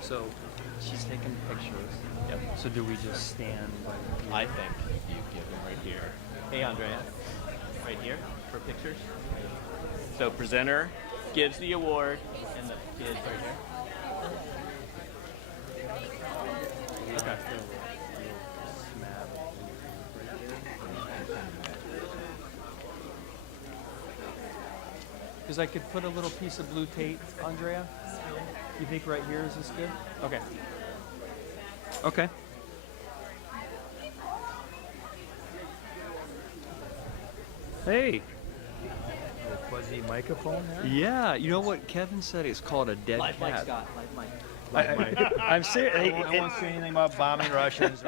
So she's taking pictures. Yep. So do we just stand right here? I think you give him right here. Hey, Andrea. Right here for pictures. So presenter gives the award, and the kids right here. Okay. Because I could put a little piece of blue tape, Andrea. You think right here is this good? Okay. Okay. Hey. Fuzzy microphone there? Yeah, you know what Kevin said? It's called a dead Live Mike cat. Scott. Live Mike. I'm serious. I won't say anything about bombing Russians.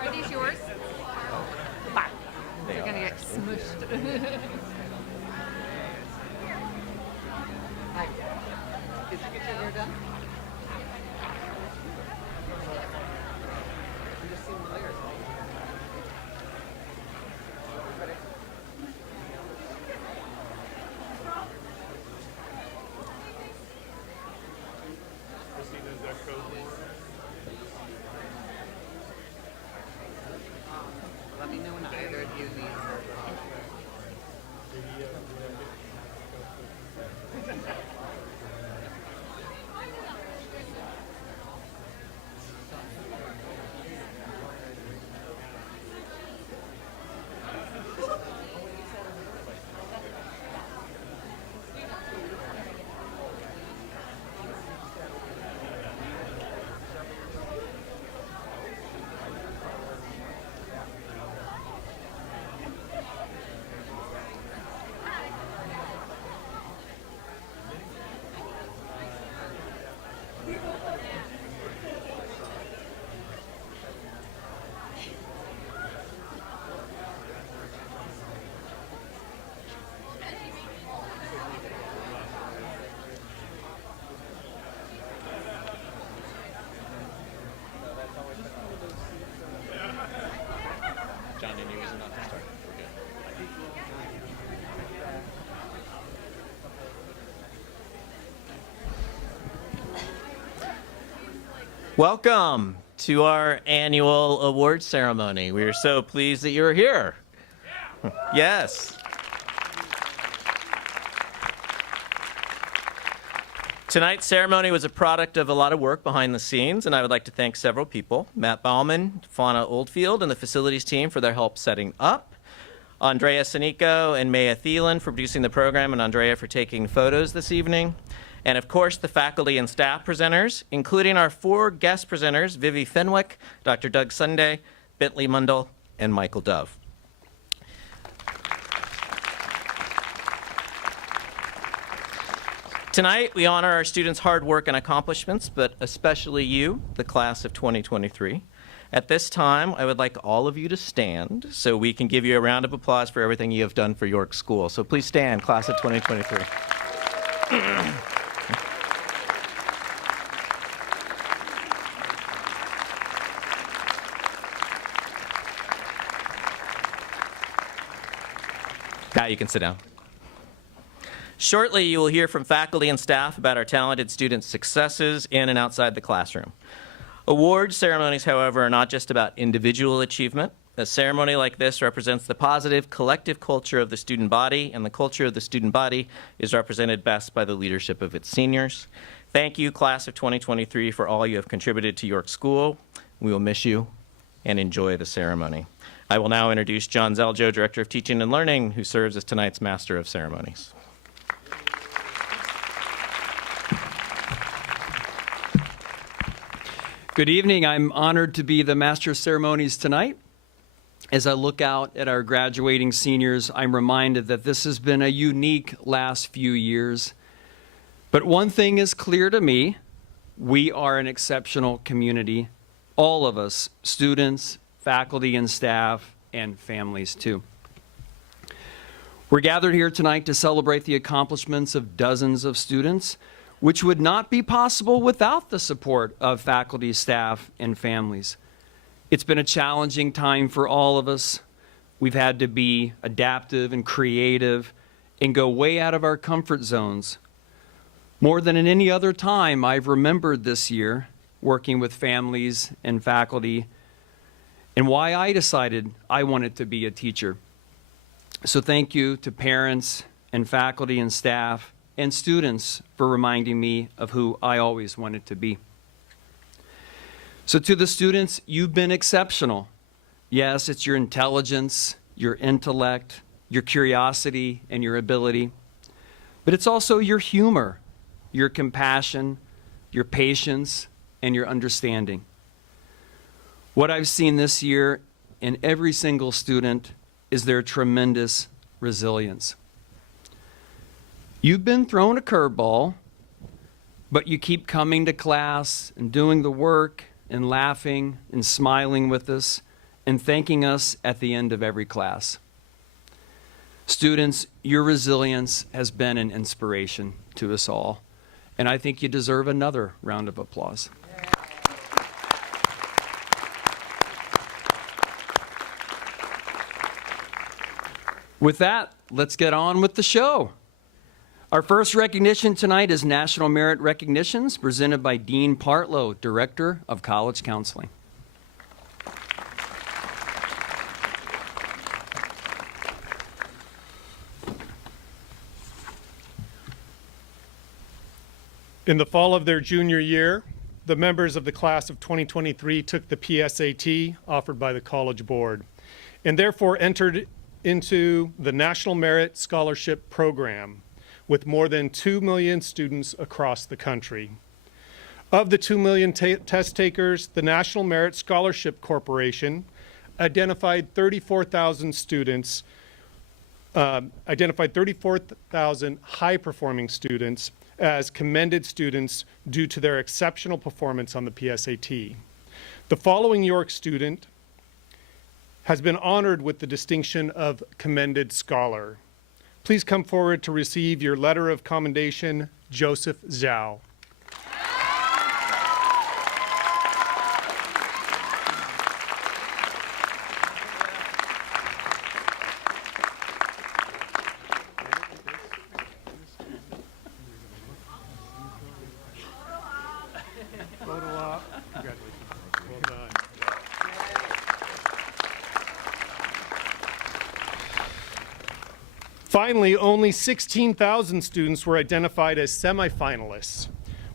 Are these yours? They're gonna get smushed. Hi. Did you get your hair done? I'm just seeing the layers. Ready? Let me know when either of you needs. John, any reason not to start? We're good. Welcome to our annual award ceremony. We are so pleased that you're here. Yes. Tonight's ceremony was a product of a lot of work behind the scenes, and I would like to thank several people. Matt Bauman, Fauna Oldfield, and the facilities team for their help setting up. Andrea Sanico and Maya Thielen for producing the program, and Andrea for taking photos this evening. And of course, the faculty and staff presenters, including our 4 guest presenters, Vivi Fenwick, Dr. Doug Sunday, Bentley Mundell, and Michael Dove. Tonight, we honor our students' hard work and accomplishments, but especially you, the class of 2023. At this time, I would like all of you to stand so we can give you a round of applause for everything you have done for York School. So please stand, class of 2023. Now you can sit down. Shortly, you will hear from faculty and staff about our talented students' successes in and outside the classroom. Award ceremonies, however, are not just about individual achievement. A ceremony like this represents the positive collective culture of the student body, and the culture of the student body is represented best by the leadership of its seniors. Thank you, class of 2023, for all you have contributed to York School. We will miss you and enjoy the ceremony. I will now introduce John Zeljo, Director of Teaching and Learning, who serves as tonight's Master of Ceremonies. Good evening. I'm honored to be the Master of Ceremonies tonight. As I look out at our graduating seniors, I'm reminded that this has been a unique last few years. But one thing is clear to me: we are an exceptional community. All of us, students, faculty and staff, and families too. We're gathered here tonight to celebrate the accomplishments of dozens of students, which would not be possible without the support of faculty, staff, and families. It's been a challenging time for all of us. We've had to be adaptive and creative and go way out of our comfort zones. More than in any other time, I've remembered this year working with families and faculty and why I decided I wanted to be a teacher. So thank you to parents and faculty and staff and students for reminding me of who I always wanted to be. So to the students, you've been exceptional. Yes, it's your intelligence, your intellect, your curiosity, and your ability. But it's also your humor, your compassion, your patience, and your understanding. What I've seen this year in every single student is their tremendous resilience. You've been thrown a curveball, but you keep coming to class and doing the work and laughing and smiling with us and thanking us at the end of every class. Students, your resilience has been an inspiration to us all, and I think you deserve another round of applause. With that, let's get on with the show. Our first recognition tonight is National Merit Recognitions, presented by Dean Partlow, Director of College Counseling. In the fall of their junior year, the members of the class of 2023 took the PSAT offered by the College Board and therefore entered into the National Merit Scholarship Program with more than 2 million students across the country. Of the 2 million test takers, the National Merit Scholarship Corporation identified 34,000 students, 34,000 high-performing students as commended students due to their exceptional performance on the PSAT. The following York student has been honored with the distinction of Commended Scholar. Please come forward to receive your letter of commendation, Joseph Zhao. Photo op. Congratulations. Well done. Finally, only 16,000 students were identified as semifinalists,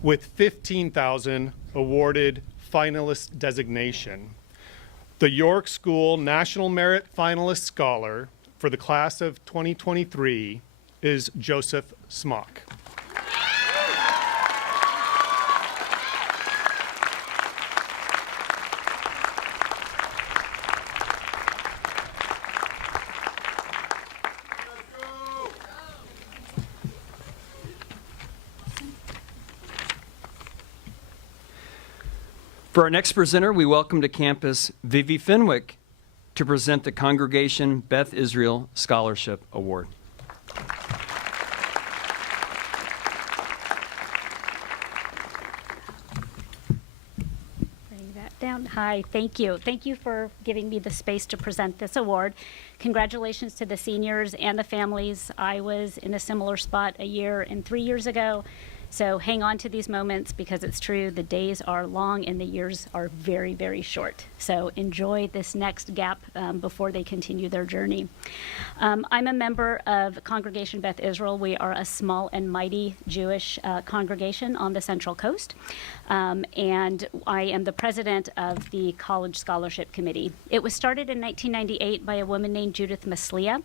with 15,000 awarded finalist designation. The York School National Merit Finalist Scholar for the class of 2023 is Joseph Smock. For our next presenter, we welcome to campus Vivi Fenwick to present the Congregation Beth Israel Scholarship Award. Bring that down Hi, thank you. Thank you for giving me the space to present this award. Congratulations to the seniors and the families. I was in a similar spot a year and 3 years ago. So hang on to these moments because it's true, the days are long and the years are very, very short. So enjoy this next gap before they continue their journey. I'm a member of Congregation Beth Israel. We are a small and mighty Jewish congregation on the Central Coast. And I am the president of the College Scholarship Committee. It was started in 1998 by a woman named Judith Maslia.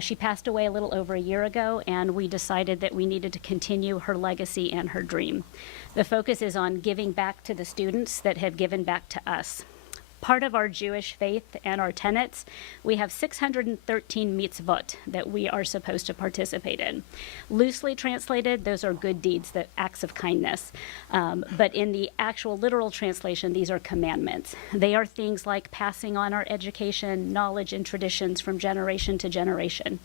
She passed away a little over a year ago, and we decided that we needed to continue her legacy and her dream. The focus is on giving back to the students that have given back to us. Part of our Jewish faith and our tenets, we have 613 mitzvot that we are supposed to participate in. Loosely translated, those are good deeds, the acts of kindness. But in the actual literal translation, these are commandments. They are things like passing on our education, knowledge, and traditions from generation to generation.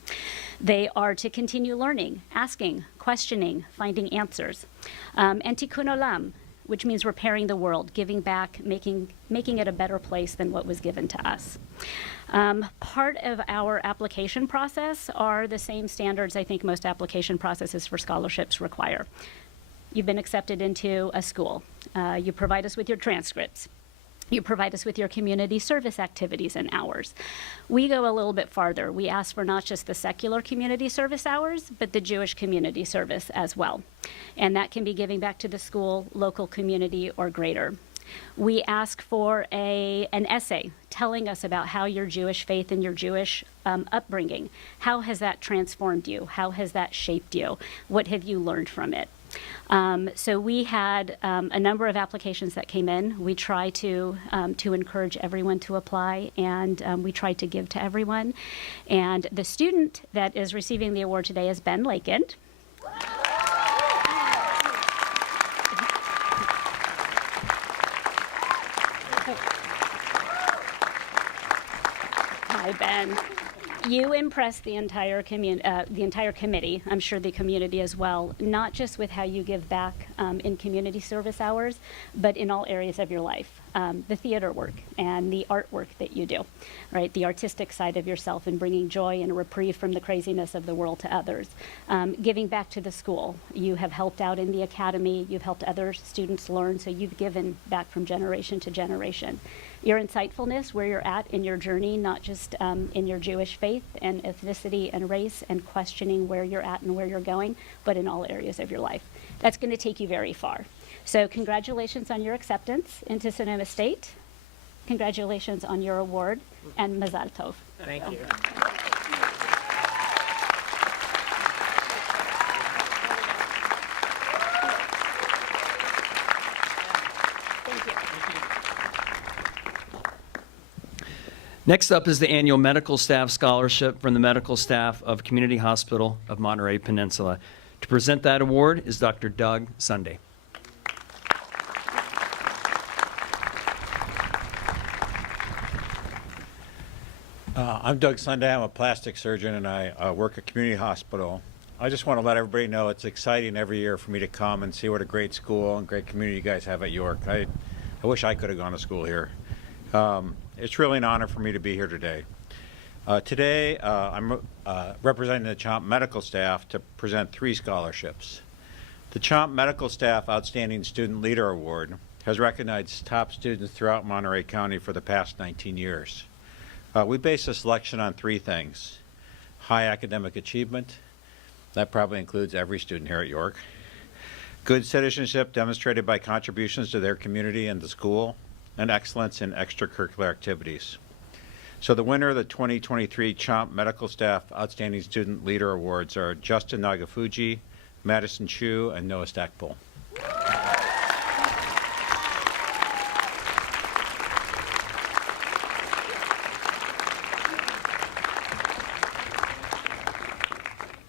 They are to continue learning, asking, questioning, finding answers. And tikkun olam, which means repairing the world, giving back, making it a better place than what was given to us. Part of our application process are the same standards I think most application processes for scholarships require. You've been accepted into a school. You provide us with your transcripts. You provide us with your community service activities and hours. We go a little bit farther. We ask for not just the secular community service hours, but the Jewish community service as well. And that can be giving back to the school, local community, or greater. We ask for an essay telling us about how your Jewish faith and your Jewish upbringing, how has that transformed you? How has that shaped you? What have you learned from it? So we had a number of applications that came in. We try to encourage everyone to apply, and we try to give to everyone. And the student that is receiving the award today is Ben Lakeand. Hi, Ben. You impressed the entire committee, I'm sure the community as well, not just with how you give back in community service hours, but in all areas of your life. The theater work and the artwork that you do, right? The artistic side of yourself and bringing joy and a reprieve from the craziness of the world to others. Giving back to the school. You have helped out in the academy. You've helped other students learn, so you've given back from generation to generation. Your insightfulness, where you're at in your journey, not just in your Jewish faith and ethnicity and race and questioning where you're at and where you're going, but in all areas of your life. That's going to take you very far. So congratulations on your acceptance into Sonoma State. Congratulations on your award, and Mazal Tov. Thank you. Thank you. Next up is the annual Medical Staff Scholarship from the medical staff of Community Hospital of Monterey Peninsula. To present that award is Dr. Doug Sunday. I'm Doug Sunday. I'm a plastic surgeon, and I work at Community Hospital. I just want to let everybody know it's exciting every year for me to come and see what a great school and great community you guys have at York. I wish I could have gone to school here. It's really an honor for me to be here today. Today, I'm representing the CHOMP medical staff to present 3 scholarships. The CHOMP Medical Staff Outstanding Student Leader Award has recognized top students throughout Monterey County for the past 19 years. We base the selection on 3 things: high academic achievement, that probably includes every student here at York; good citizenship demonstrated by contributions to their community and the school; and excellence in extracurricular activities. So the winner of the 2023 CHOMP Medical Staff Outstanding Student Leader Awards are Justin Nagafuji, Madison Chu, and Noah Stackpole.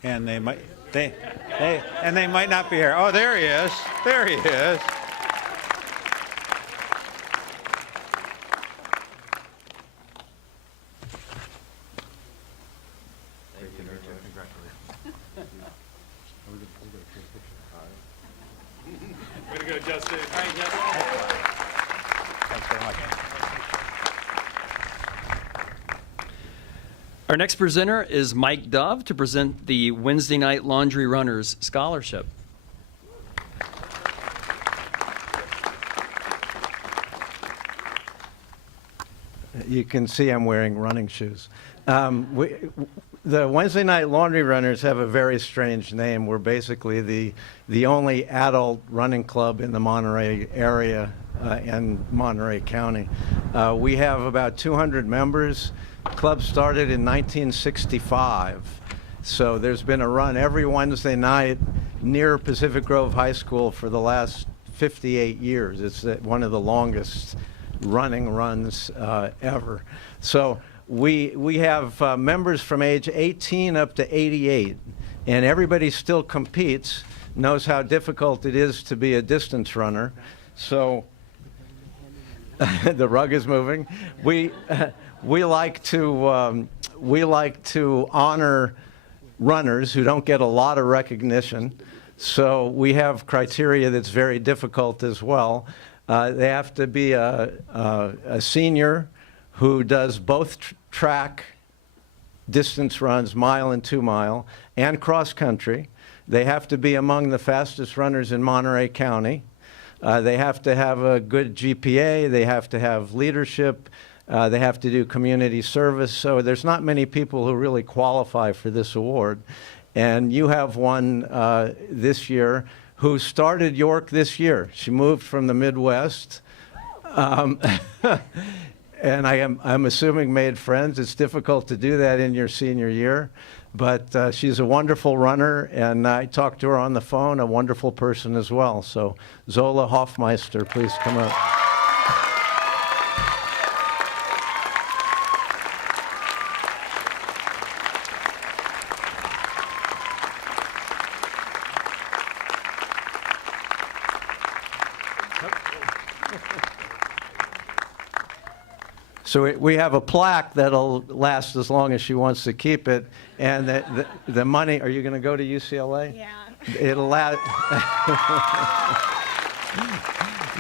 And they might not be here. Oh, there he is. There he is. Way to go, Justin. Thanks very much. Our next presenter is Mike Dove to present the Wednesday Night Laundry Runners Scholarship. You can see I'm wearing running shoes. The Wednesday Night Laundry Runners have a very strange name. We're basically the only adult running club in the Monterey area and Monterey County. We have about 200 members. Club started in 1965. So there's been a run every Wednesday night near Pacific Grove High School for the last 58 years. It's one of the longest running runs ever. So we have members from age 18 up to 88, and everybody still competes, knows how difficult it is to be a distance runner. So the rug is moving. We like to honor runners who don't get a lot of recognition. So we have criteria that's very difficult as well. They have to be a senior who does both track distance runs, mile and 2 mile, and cross country. They have to be among the fastest runners in Monterey County. They have to have a good GPA. They have to have leadership. They have to do community service. So there's not many people who really qualify for this award. And you have one this year who started York this year. She moved from the Midwest. And I'm assuming made friends. It's difficult to do that in your senior year. But she's a wonderful runner, and I talked to her on the phone, a wonderful person as well. So Zola Hoffmeister, please come up. So we have a plaque that'll last as long as she wants to keep it, and the money. Are you going to go to UCLA? Yeah. It'll last.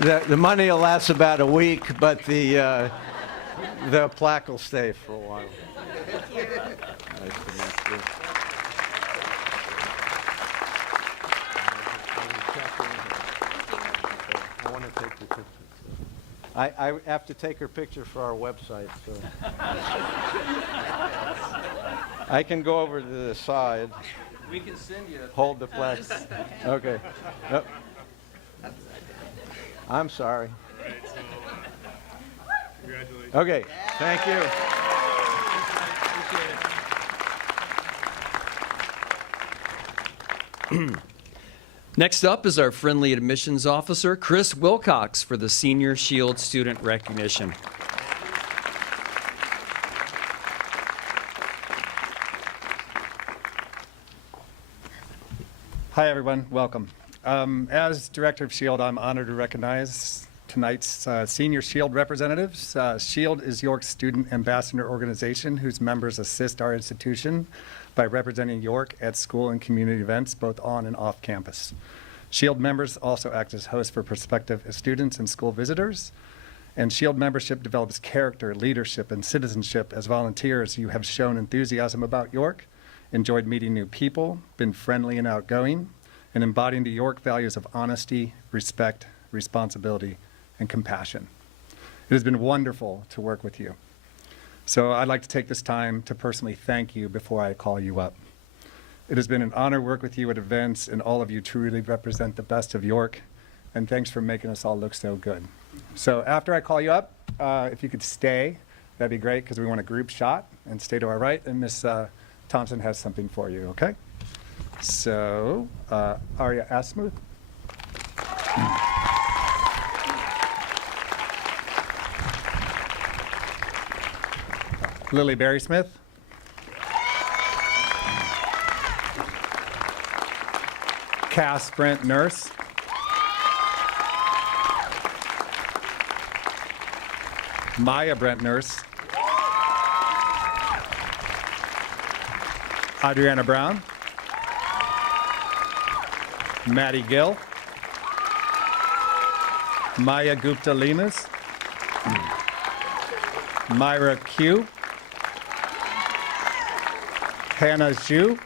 The money will last about a week, but the plaque will stay for a while. Thank you. Nice to meet you. I want to take your picture. I have to take her picture for our website, so. I can go over to the side, We can send you. hold the plaque. Okay. Yep. I'm sorry. Congratulations. Okay, thank you. Next up is our friendly admissions officer, Chris Wilcox, for the Senior Shield Student Recognition. Hi, everyone. Welcome. As Director of SHIELD, I'm honored to recognize tonight's Senior SHIELD representatives. SHIELD is York's student ambassador organization whose members assist our institution by representing York at school and community events, both on and off campus. SHIELD members also act as hosts for prospective students and school visitors. And SHIELD membership develops character, leadership, and citizenship. As volunteers, you have shown enthusiasm about York, enjoyed meeting new people, been friendly and outgoing, and embodying the York values of honesty, respect, responsibility, and compassion. It has been wonderful to work with you. So I'd like to take this time to personally thank you before I call you up. It has been an honor to work with you at events, and all of you truly represent the best of York. And thanks for making us all look so good. So after I call you up, if you could stay, that'd be great, because we want a group shot, and stay to our right, and Miss Thompson has something for you, okay? So, Aria Asmuth. Lily Berry Smith. Cass Brent Nurse. Maya Brent Nurse. Adriana Brown. Maddie Gill. Maya Gupta Lemus. Hannah Zhu.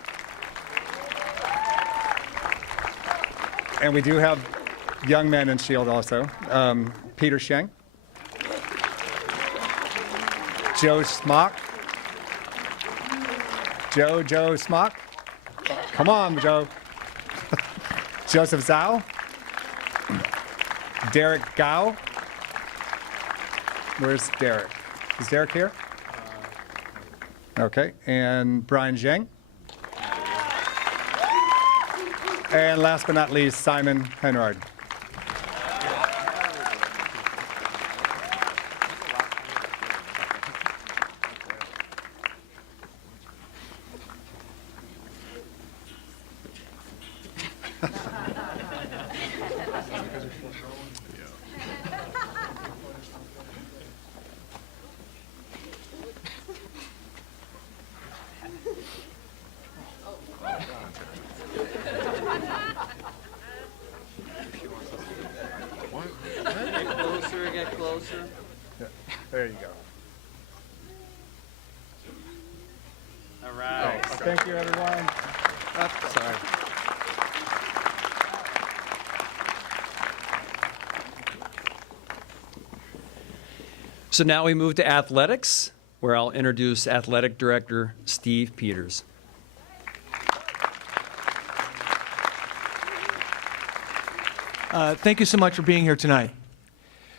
And we do have young men in Shield also. Peter Sheng. Joe Smock. Joe Smock. Come on, Joe. Joseph Zhao. Derek Gao. Where's Derek? Is Derek here? Okay. And Brian Zheng. And last but not least, Simon Henrard. Get closer. There you go. All right. Thank you, everyone. Sorry. So now we move to athletics, where I'll introduce Athletic Director Steve Peters. Thank you so much for being here tonight.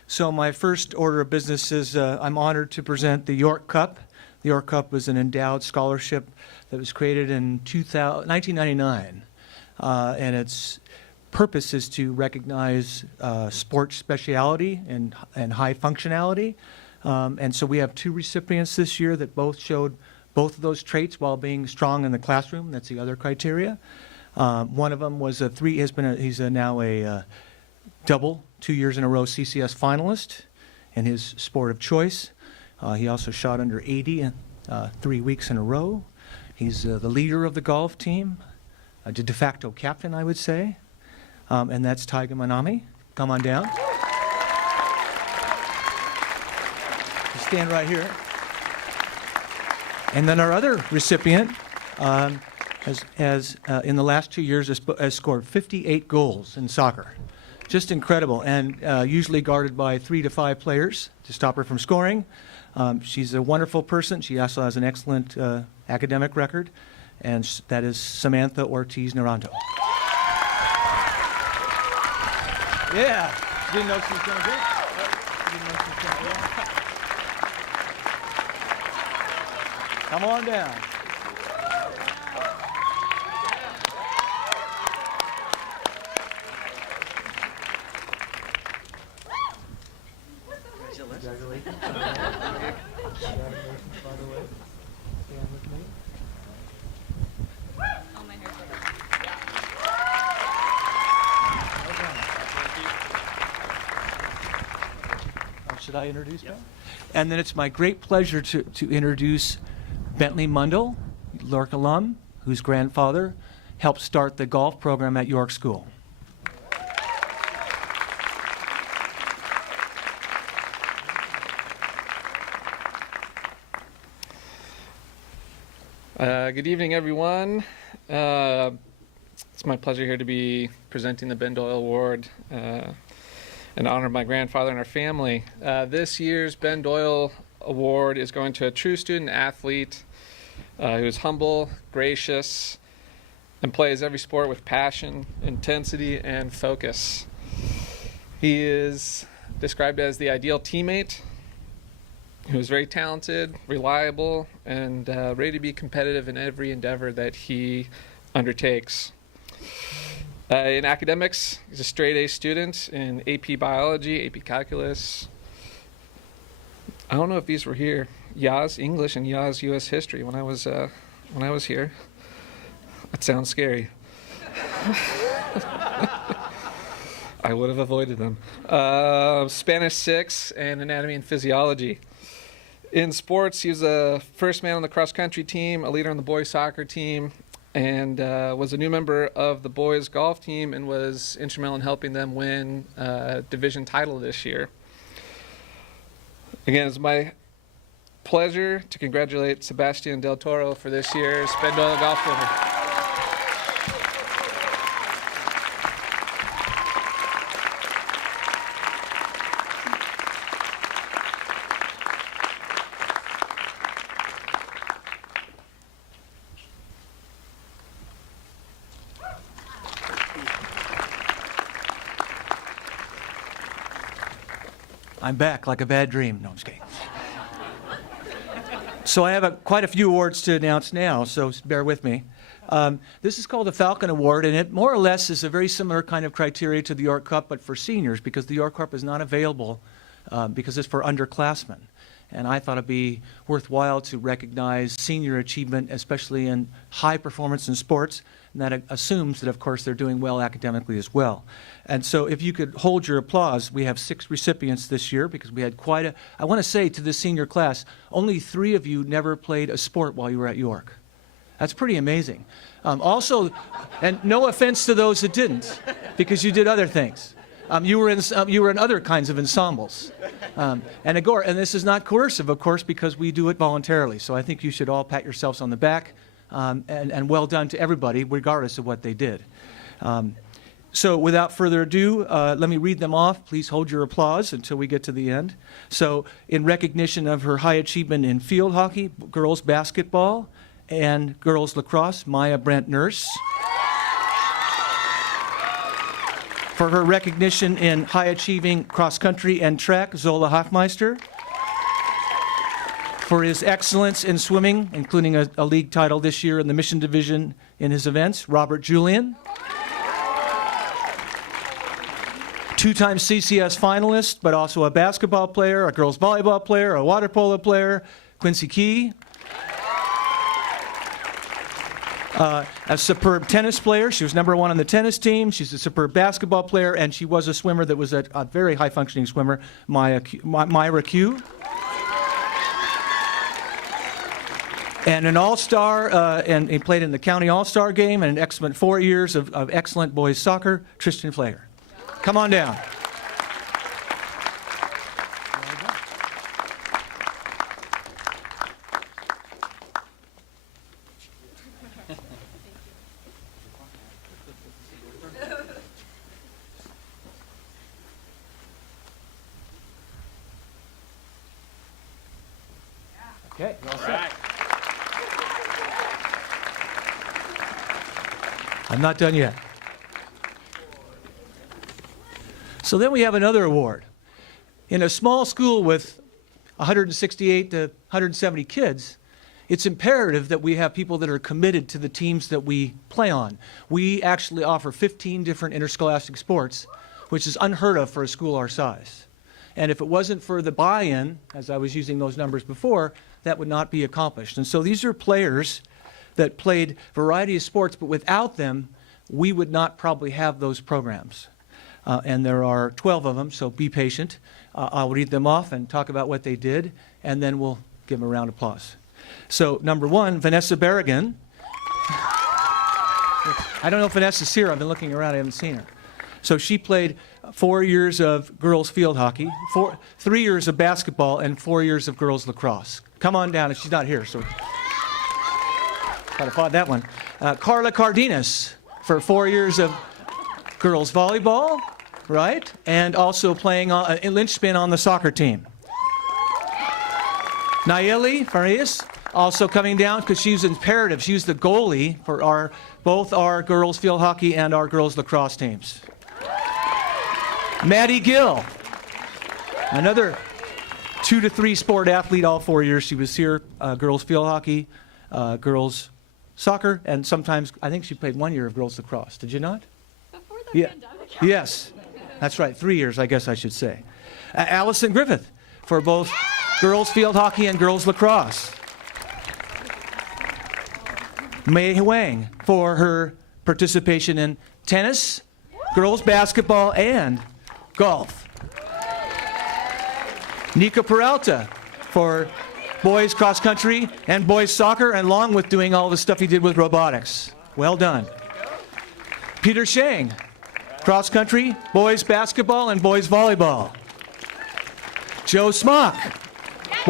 So my first order of business is I'm honored to present the York Cup. The York Cup was an endowed scholarship that was created in 1999, and its purpose is to recognize sports speciality and high functionality. And so we have two recipients this year that both showed both of those traits while being strong in the classroom. That's the other criteria. One of them was he's now a double 2 years in a row CCS finalist in his sport of choice. He also shot under 80 3 weeks in a row. He's the leader of the golf team, a de facto captain, I would say, and that's Taiga Manami. Come on down. You stand right here. And then our other recipient has in the last 2 years has scored 58 goals in soccer. Just incredible, and usually guarded by 3 to 5 players to stop her from scoring. She's a wonderful person. She also has an excellent academic record, and that is Samantha Ortiz Naranjo. Yeah, didn't know she was going to do it. Come on down. Should I introduce Ben? And then it's my great pleasure to introduce Bentley Mundell, York alum, whose grandfather helped start the golf program at York School. Good evening, everyone. It's my pleasure here to be presenting the Ben Doyle Award in honor of my grandfather and our family. This year's Ben Doyle Award is going to a true student athlete who is humble, gracious, and plays every sport with passion, intensity, and focus. He is described as the ideal teammate, who is very talented, reliable, and ready to be competitive in every endeavor that he undertakes. In academics, he's a straight A student in AP Biology, AP Calculus. I don't know if these were here. Yaz English and Yaz U.S. History when I was here. That sounds scary. I would have avoided them. Spanish 6 and Anatomy and Physiology. In sports, he was a first man on the cross-country team, a leader on the boys soccer team, and was a new member of the boys golf team and was instrumental in helping them win a division title this year. Again, it's my pleasure to congratulate Sebastian Del Toro for this year's Ben Doyle Golf winner. I'm back like a bad dream. No, I'm just kidding. So I have quite a few awards to announce now, so bear with me. This is called the Falcon Award, and it more or less is a very similar kind of criteria to the York Cup, but for seniors, because the York Cup is not available because it's for underclassmen. And I thought it'd be worthwhile to recognize senior achievement, especially in high performance in sports, and that assumes that, of course, they're doing well academically as well. And so if you could hold your applause, we have 6 recipients this year because we had quite a, I want to say to this senior class, only 3 of you never played a sport while you were at York. That's pretty amazing. Also, and no offense to those that didn't, because you did other things. You were in other kinds of ensembles. And this is not coercive, of course, because we do it voluntarily. So I think you should all pat yourselves on the back, and well done to everybody, regardless of what they did. So without further ado, let me read them off. Please hold your applause until we get to the end. So in recognition of her high achievement in field hockey, girls basketball, and girls lacrosse, Maya Brent Nurse. For her recognition in high-achieving cross-country and track, Zola Hoffmeister. For his excellence in swimming, including a league title this year in the Mission Division in his events, Robert Julian. 2-time CCS finalist, but also a basketball player, a girls volleyball player, a water polo player, Quincy Key. A superb tennis player. She was #1 on the tennis team. She's a superb basketball player, and she was a swimmer that was a very high-functioning swimmer, Myra Q. And an all-star, and he played in the county all-star game, and an excellent 4 years of excellent boys soccer, Tristan Flager. Come on down. Okay, well set. I'm not done yet. So then we have another award. In a small school with 168 to 170 kids, it's imperative that we have people that are committed to the teams that we play on. We actually offer 15 different interscholastic sports, which is unheard of for a school our size. And if it wasn't for the buy-in, as I was using those numbers before, that would not be accomplished. And so these are players that played a variety of sports, but without them, we would not probably have those programs. And there are 12 of them, so be patient. I'll read them off and talk about what they did, and then we'll give them a round of applause. So, #1, Vanessa Berrigan. I don't know if Vanessa's here. I've been looking around. I haven't seen her. So she played 4 years of girls field hockey, 3 years of basketball, and 4 years of girls lacrosse. Come on down. She's not here, so gotta applaud that one. Carla Cardenas for 4 years of girls volleyball, right? And also playing a linchpin on the soccer team. Nayeli Farias also coming down because she's imperative. She's the goalie for both our girls field hockey and our girls lacrosse teams. Maddie Gill, another 2 to 3 sport athlete all 4 years. She was here, girls field hockey, girls soccer, and sometimes, I think she played 1 year of girls lacrosse. Did you not? Before the pandemic. Yes, that's right, 3 years, I guess I should say. Allison Griffith for both girls field hockey and girls lacrosse. Mei Wang for her participation in tennis, girls basketball, and golf. Nika Peralta for boys cross country and boys soccer, and along with doing all the stuff he did with robotics. Well done. Peter Shang, cross country, boys basketball, and boys volleyball. Joe Smock,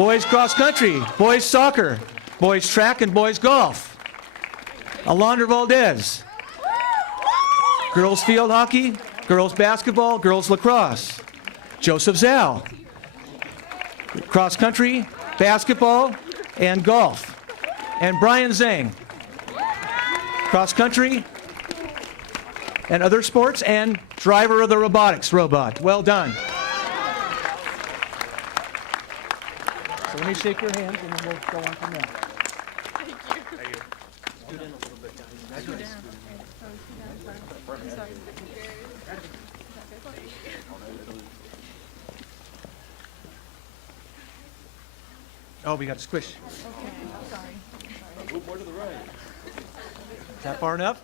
boys cross country, boys soccer, boys track, and boys golf. Alondra Valdez. Girls field hockey, girls basketball, girls lacrosse. Joseph Zal. Cross country, basketball, and golf. And Brian Zhang. Cross country and other sports, and driver of the robotics robot. Well done. So let me shake your hands and then we'll go on from there. Oh, we got to squish. Okay, sorry. Move more to the right. Is that far enough?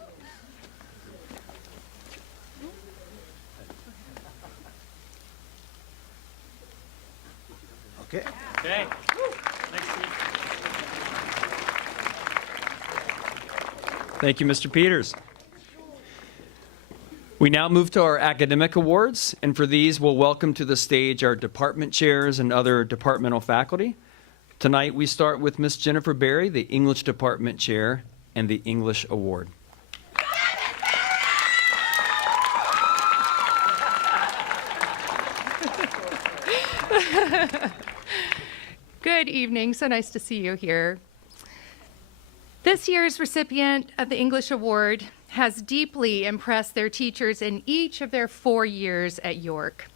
Okay. Okay. Thank you, Mr. Peters. We now move to our academic awards, and for these, we'll welcome to the stage our department chairs and other departmental faculty. Tonight, we start with Miss Jennifer Berry, the English Department Chair, and the English Award. Good evening. So nice to see you here. This year's recipient of the English Award has deeply impressed their teachers in each of their 4 years at York.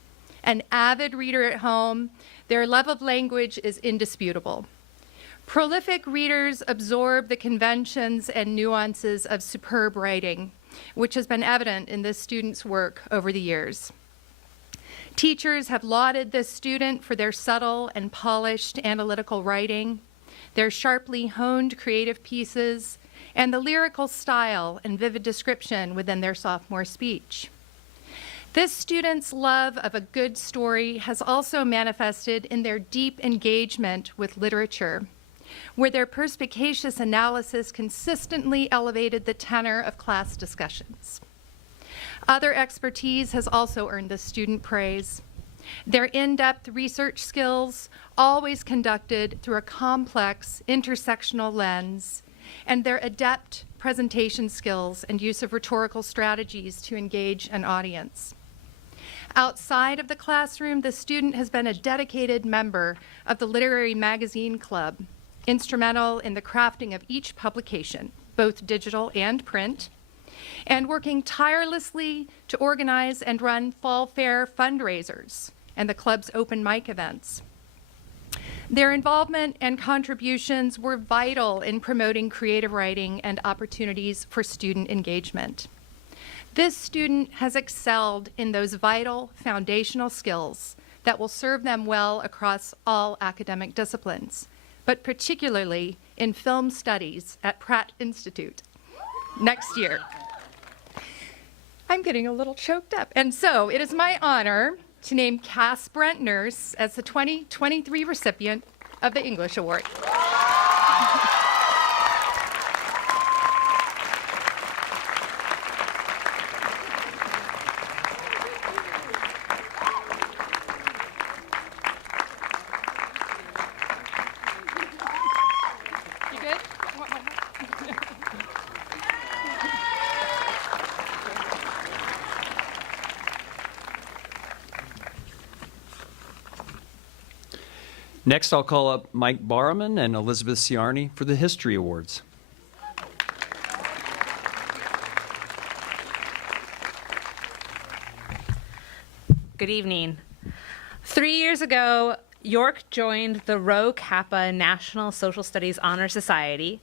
An avid reader at home, their love of language is indisputable. Prolific readers absorb the conventions and nuances of superb writing, which has been evident in this student's work over the years. Teachers have lauded this student for their subtle and polished analytical writing, their sharply honed creative pieces, and the lyrical style and vivid description within their sophomore speech. This student's love of a good story has also manifested in their deep engagement with literature, where their perspicacious analysis consistently elevated the tenor of class discussions. Other expertise has also earned this student praise. Their in-depth research skills, always conducted through a complex intersectional lens, and their adept presentation skills and use of rhetorical strategies to engage an audience. Outside of the classroom, the student has been a dedicated member of the Literary Magazine Club, instrumental in the crafting of each publication, both digital and print, and working tirelessly to organize and run Fall Fair fundraisers and the club's open mic events. Their involvement and contributions were vital in promoting creative writing and opportunities for student engagement. This student has excelled in those vital foundational skills that will serve them well across all academic disciplines, but particularly in film studies at Pratt Institute next year. I'm getting a little choked up. And so it is my honor to name Cass Brent Nurse as the 2023 recipient of the English Award. You good? Next, I'll call up Mike Barman and Elizabeth Ciarni for the History Awards. Good evening. 3 years ago, York joined the Rho Kappa National Social Studies Honor Society.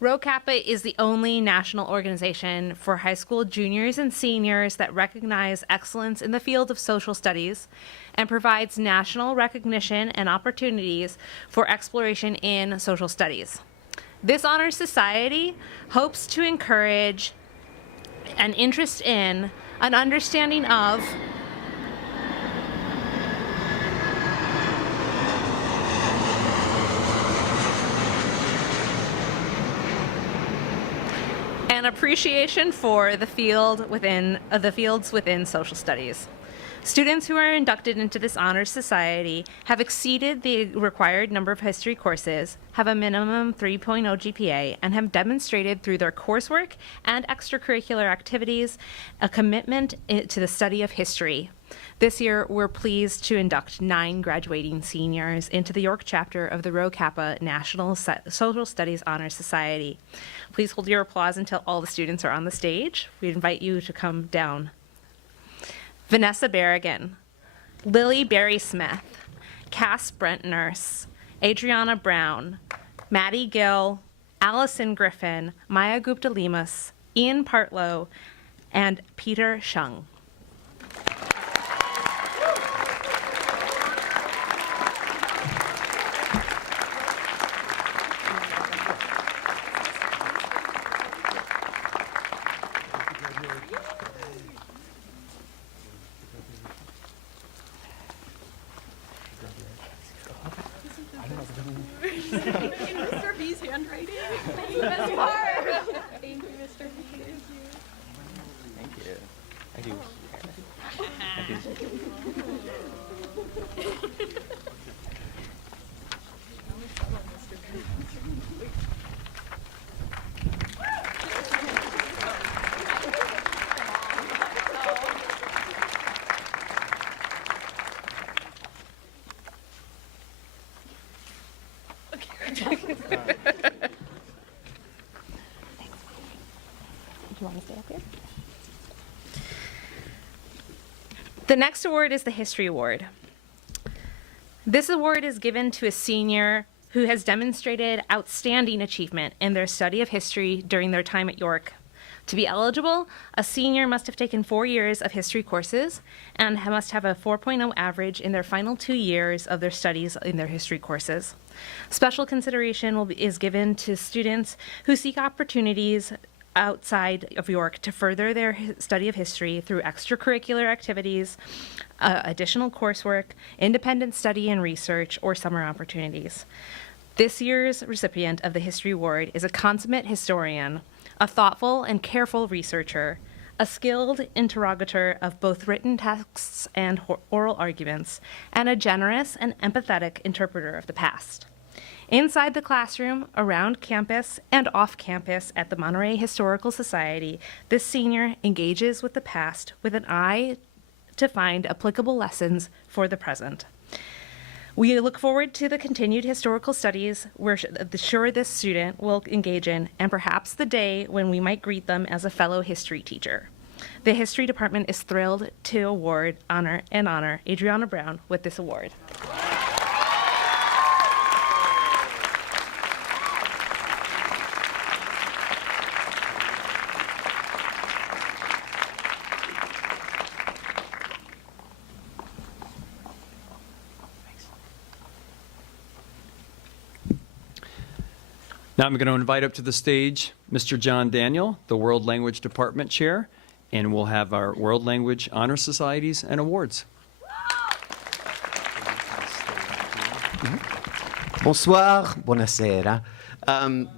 Rho Kappa is the only national organization for high school juniors and seniors that recognize excellence in the field of social studies and provides national recognition and opportunities for exploration in social studies. This honor society hopes to encourage an interest in, an understanding of, an appreciation for the fields within social studies. Students who are inducted into this honors society have exceeded the required number of history courses, have a minimum 3.0 GPA, and have demonstrated through their coursework and extracurricular activities a commitment to the study of history. This year, we're pleased to induct 9 graduating seniors into the York chapter of the Rho Kappa National Social Studies Honor Society. Please hold your applause until all the students are on the stage. We invite you to come down. Vanessa Berrigan, Lily Berry Smith, Cass Brent Nurse, Adriana Brown, Maddie Gill, Allison Griffin, Maya Gupta Limas, Ian Partlow, and Peter Shung. Mr. B's handwriting. Thank you, Ms. Barr. Thank you, Mr. B. Thank you. Thank you. You want to stay up here? The next award is the History Award. This award is given to a senior who has demonstrated outstanding achievement in their study of history during their time at York. To be eligible, a senior must have taken 4 years of history courses and must have a 4.0 average in their final 2 years of their studies in their history courses. Special consideration is given to students who seek opportunities outside of York to further their study of history through extracurricular activities, additional coursework, independent study and research, or summer opportunities. This year's recipient of the History Award is a consummate historian, a thoughtful and careful researcher, a skilled interrogator of both written texts and oral arguments, and a generous and empathetic interpreter of the past. Inside the classroom, around campus, and off campus at the Monterey Historical Society, this senior engages with the past with an eye to find applicable lessons for the present. We look forward to the continued historical studies we're sure this student will engage in, and perhaps the day when we might greet them as a fellow history teacher. The History Department is thrilled to honor Adriana Brown with this award. Now I'm going to invite up to the stage Mr. John Daniel, the World Language Department Chair, and we'll have our World Language Honor Societies and awards. Bonsoir, buonasera.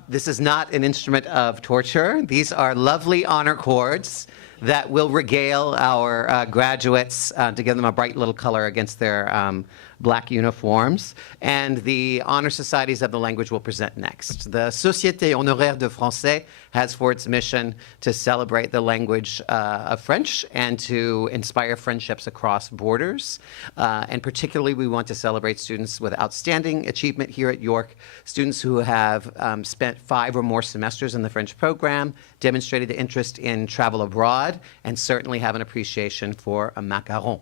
This is not an instrument of torture. These are lovely honor cords that will regale our graduates to give them a bright little color against their black uniforms. And the honor societies of the language will present next. The Société Honoraire de Français has for its mission to celebrate the language of French and to inspire friendships across borders. And particularly, we want to celebrate students with outstanding achievement here at York, students who have spent 5 or more semesters in the French program, demonstrated interest in travel abroad, and certainly have an appreciation for a macaron.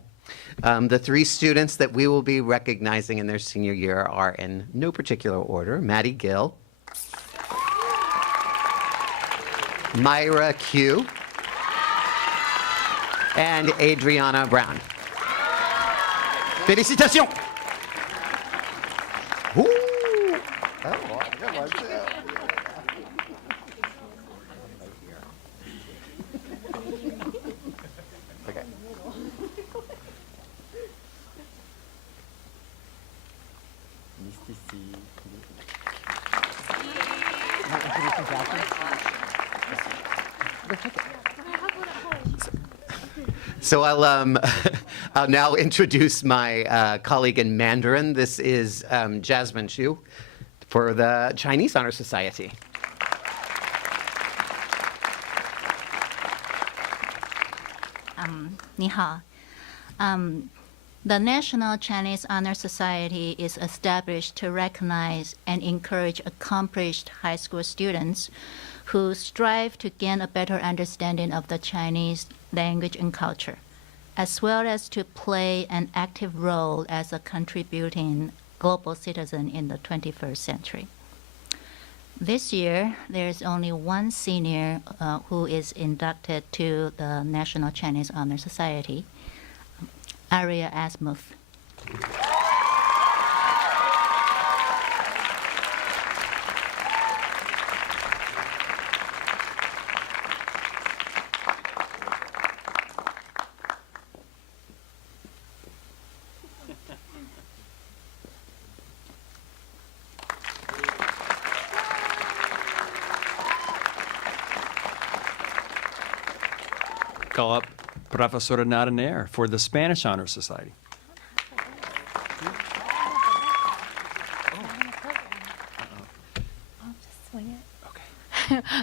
The 3 students that we will be recognizing in their senior year are in no particular order: Maddie Gill, Myra Q, and Adriana Brown. Félicitations! Ooh. Oh, I got one too. Okay. So I'll now introduce my colleague in Mandarin. This is Jasmine Xu for the Chinese Honor Society. 你好. The National Chinese Honor Society is established to recognize and encourage accomplished high school students who strive to gain a better understanding of the Chinese language and culture, as well as to play an active role as a contributing global citizen in the 21st century. This year, there is only one senior who is inducted to the National Chinese Honor Society, Aria Asmuth. Call up Professora Nadaner for the Spanish Honor Society.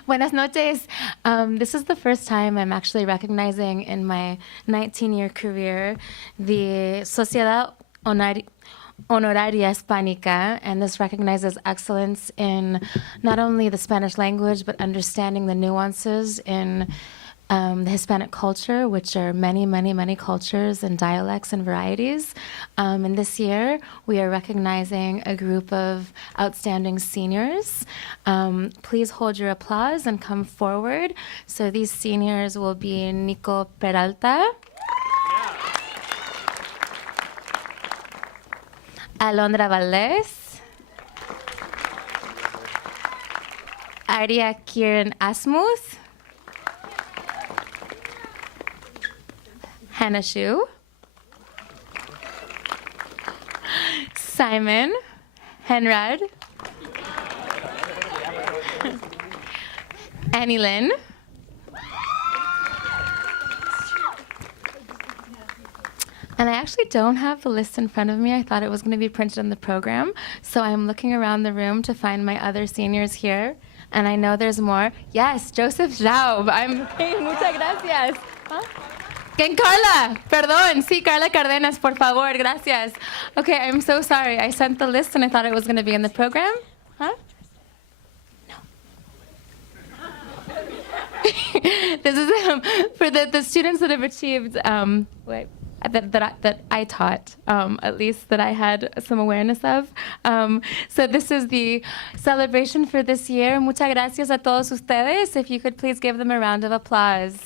Buenas noches. This is the first time I'm actually recognizing in my 19-year career the Sociedad Honoraria Hispánica, and this recognizes excellence in not only the Spanish language, but understanding the nuances in the Hispanic culture, which are many, many, many cultures and dialects and varieties. And this year, we are recognizing a group of outstanding seniors. Please hold your applause and come forward. So these seniors will be Nico Peralta, Alondra Valdez, Aria Kieran Asmuth, Hannah Xu, Simon Henrad, Annie Lynn, and I actually don't have the list in front of me. I thought it was going to be printed in the program, so I'm looking around the room to find my other seniors here, and I know there's more. Yes, Joseph Schaub. Hey, muchas gracias. Huh? And Carla, perdón, sí, Carla Cardenas, por favor, gracias. Okay, I'm so sorry. I sent the list and I thought it was going to be in the program. Huh? No. This is for the students that have achieved, that I taught, at least that I had some awareness of. So this is the celebration for this year. Muchas gracias a todos ustedes. If you could please give them a round of applause.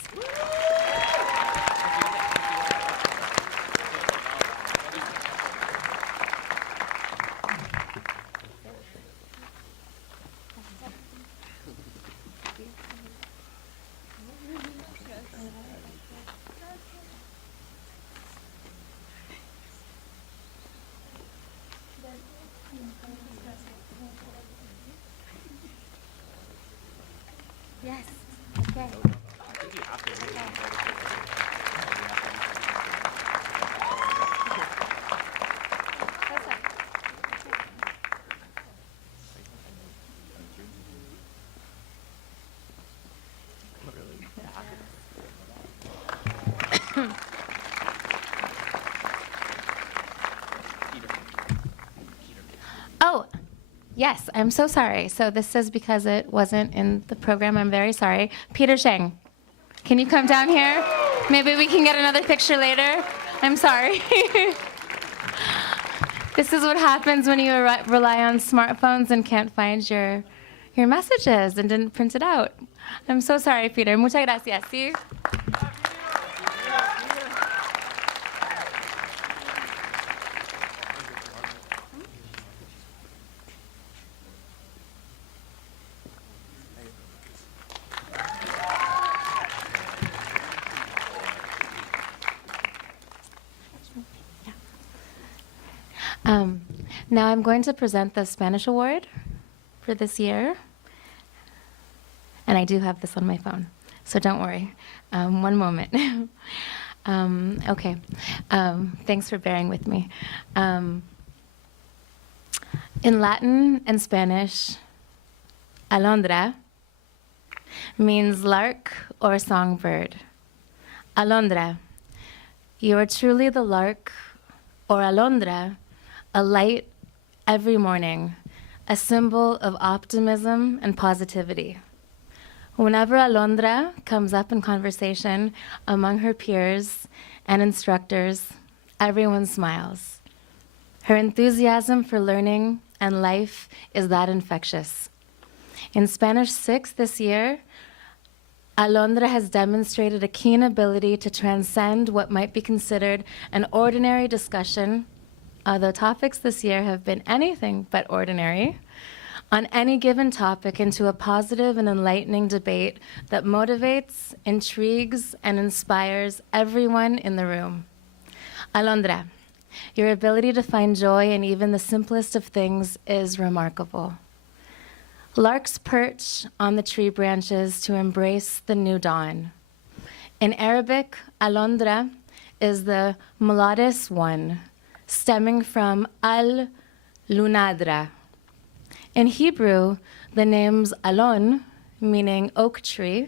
Yes. Okay. Oh, yes, I'm so sorry. So this is because it wasn't in the program. I'm very sorry. Peter Sheng, can you come down here? Maybe we can get another picture later. I'm sorry. This is what happens when you rely on smartphones and can't find your messages and didn't print it out. I'm so sorry, Peter. Muchas gracias. See? Now I'm going to present the Spanish Award for this year. And I do have this on my phone, so don't worry. One moment. Okay. Thanks for bearing with me. In Latin and Spanish, alondra means lark or songbird. Alondra, you are truly the lark or alondra, a light every morning, a symbol of optimism and positivity. Whenever Alondra comes up in conversation among her peers and instructors, everyone smiles. Her enthusiasm for learning and life is that infectious. In Spanish 6 this year, Alondra has demonstrated a keen ability to transcend what might be considered an ordinary discussion, although topics this year have been anything but ordinary, on any given topic into a positive and enlightening debate that motivates, intrigues, and inspires everyone in the room. Alondra, your ability to find joy in even the simplest of things is remarkable. Larks perch on the tree branches to embrace the new dawn. In Arabic, Alondra is the muladis one, stemming from al-lunadra. In Hebrew, the names Alon, meaning oak tree,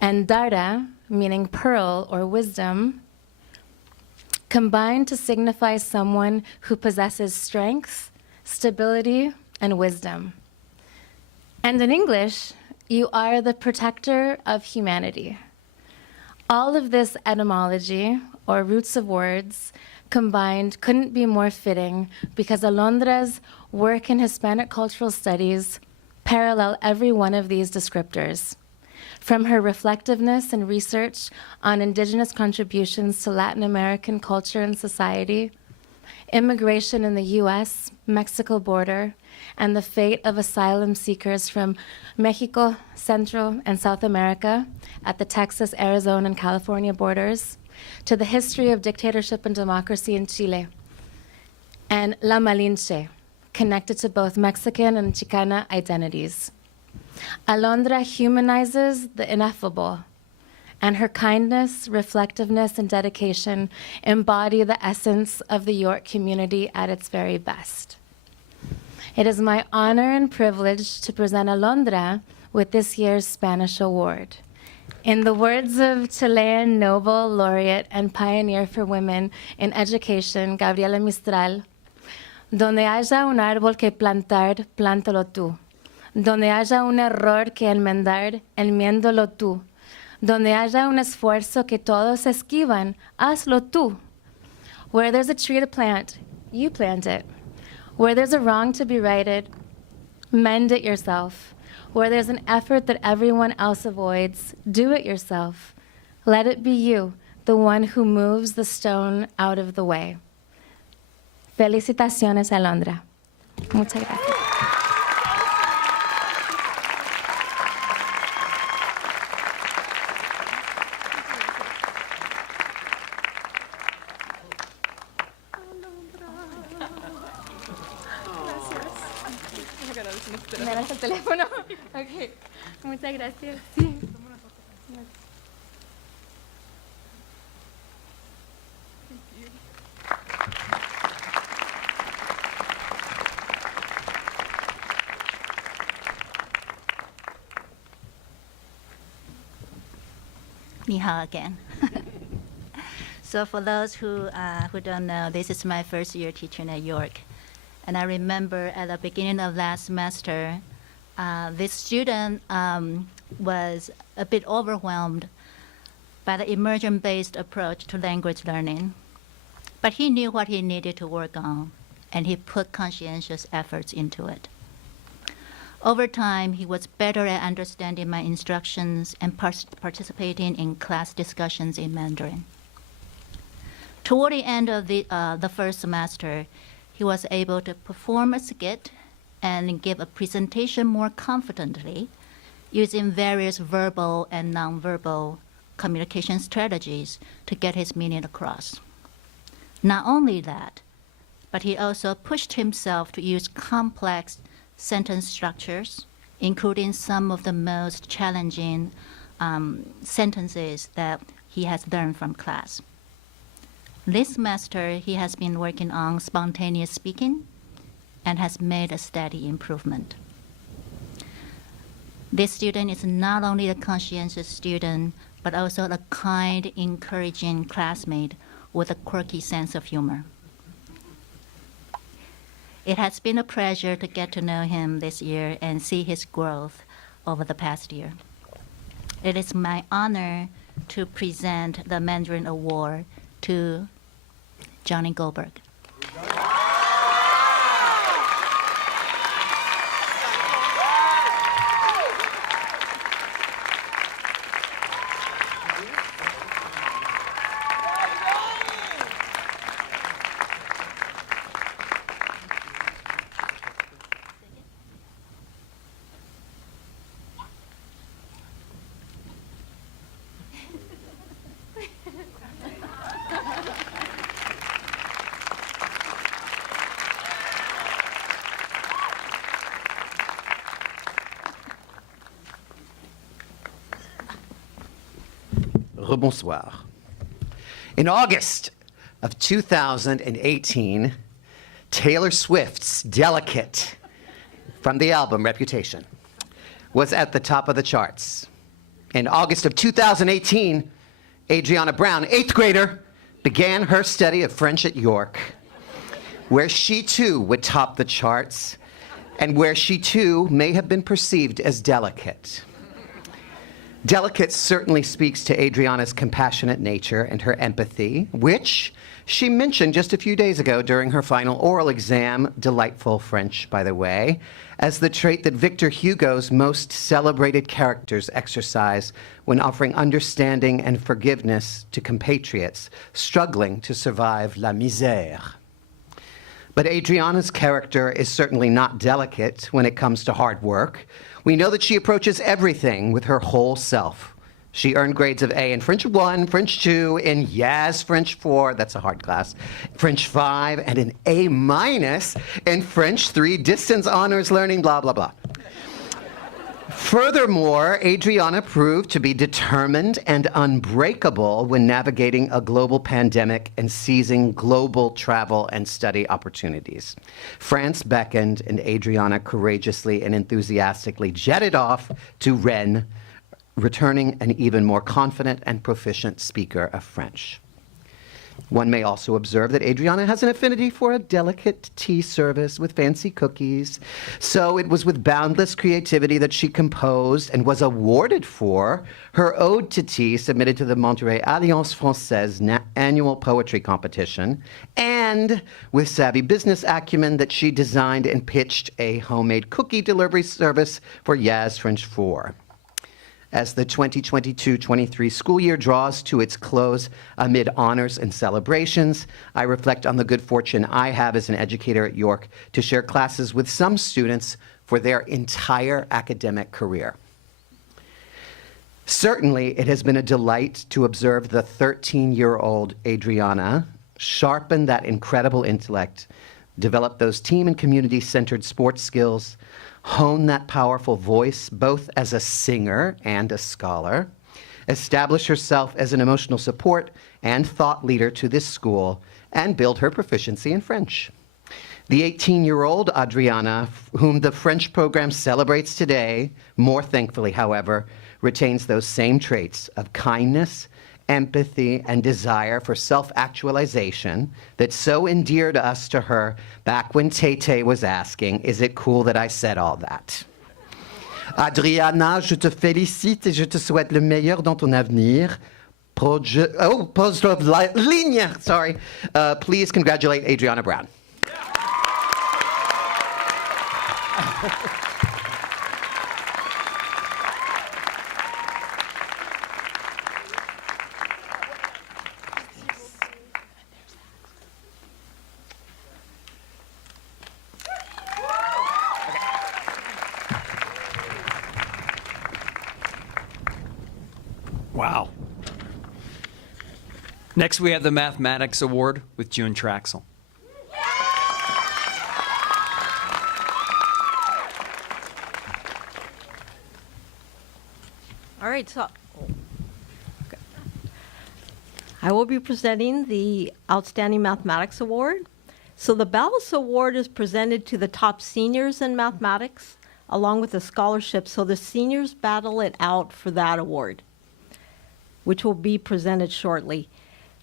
and Dara, meaning pearl or wisdom, combine to signify someone who possesses strength, stability, and wisdom. And in English, you are the protector of humanity. All of this etymology, or roots of words, combined couldn't be more fitting because Alondra's work in Hispanic cultural studies parallel every one of these descriptors. From her reflectiveness and research on indigenous contributions to Latin American culture and society, immigration in the US, Mexico border, and the fate of asylum seekers from Mexico, Central, and South America at the Texas, Arizona, and California borders, to the history of dictatorship and democracy in Chile, and La Malinche, connected to both Mexican and Chicana identities. Alondra humanizes the ineffable, and her kindness, reflectiveness, and dedication embody the essence of the York community at its very best. It is my honor and privilege to present Alondra with this year's Spanish Award. In the words of Chilean Nobel Laureate and pioneer for women in education, Gabriela Mistral, donde haya un árbol que plantar, plántalo tú. Donde haya un error que enmendar, enmiéndalo tú. Donde haya un esfuerzo que todos esquivan, hazlo tú. Where there's a tree to plant, you plant it. Where there's a wrong to be righted, mend it yourself. Where there's an effort that everyone else avoids, do it yourself. Let it be you, the one who moves the stone out of the way. Felicitaciones, Alondra. Muchas gracias. ¿Me das el teléfono? Ok, muchas gracias. Sí. Ni hao again. So for those who don't know, this is my first year teaching at York. And I remember at the beginning of last semester, this student was a bit overwhelmed by the immersion-based approach to language learning. But he knew what he needed to work on, and he put conscientious efforts into it. Over time, he was better at understanding my instructions and participating in class discussions in Mandarin. Toward the end of the first semester, he was able to perform a skit and give a presentation more confidently using various verbal and nonverbal communication strategies to get his meaning across. Not only that, but he also pushed himself to use complex sentence structures, including some of the most challenging sentences that he has learned from class. This semester, he has been working on spontaneous speaking and has made a steady improvement. This student is not only a conscientious student, but also a kind, encouraging classmate with a quirky sense of humor. It has been a pleasure to get to know him this year and see his growth over the past year. It is my honor to present the Mandarin Award to Johnny Goldberg. Rebonsoir. In August of 2018, Taylor Swift's Delicate from the album Reputation was at the top of the charts. In August of 2018, Adriana Brown, 8th grader, began her study of French at York, where she too would top the charts and where she too may have been perceived as delicate. Delicate certainly speaks to Adriana's compassionate nature and her empathy, which she mentioned just a few days ago during her final oral exam, delightful French, by the way, as the trait that Victor Hugo's most celebrated characters exercise when offering understanding and forgiveness to compatriots struggling to survive la misère. But Adriana's character is certainly not delicate when it comes to hard work. We know that she approaches everything with her whole self. She earned grades of A in French 1, French 2, in Yaz French 4, that's a hard class, French 5, and an A minus in French 3, distance honors learning, blah, blah, blah. Furthermore, Adriana proved to be determined and unbreakable when navigating a global pandemic and seizing global travel and study opportunities. France beckoned, and Adriana courageously and enthusiastically jetted off to Rennes, returning an even more confident and proficient speaker of French. One may also observe that Adriana has an affinity for a delicate tea service with fancy cookies. So it was with boundless creativity that she composed and was awarded for her Ode to Tea submitted to the Monterey Alliance Française annual poetry competition, and with savvy business acumen that she designed and pitched a homemade cookie delivery service for Yaz French 4. As the 2022-23 school year draws to its close amid honors and celebrations, I reflect on the good fortune I have as an educator at York to share classes with some students for their entire academic career. Certainly, it has been a delight to observe the 13-year-old Adriana sharpen that incredible intellect, develop those team and community-centered sports skills, hone that powerful voice both as a singer and a scholar, establish herself as an emotional support and thought leader to this school, and build her proficiency in French. The 18-year-old Adriana, whom the French program celebrates today, more thankfully, however, retains those same traits of kindness, empathy, and desire for self-actualization that so endeared us to her back when Tay-Tay was asking, is it cool that I said all that? Adriana, je te félicite et je te souhaite le meilleur dans ton avenir. Pozdravlenia, sorry. Please congratulate Adriana Brown. Wow. Next, we have the Mathematics Award with June Traxel. All right, so I will be presenting the Outstanding Mathematics Award. So the Ballas Award is presented to the top seniors in mathematics, along with a scholarship. So the seniors battle it out for that award, which will be presented shortly.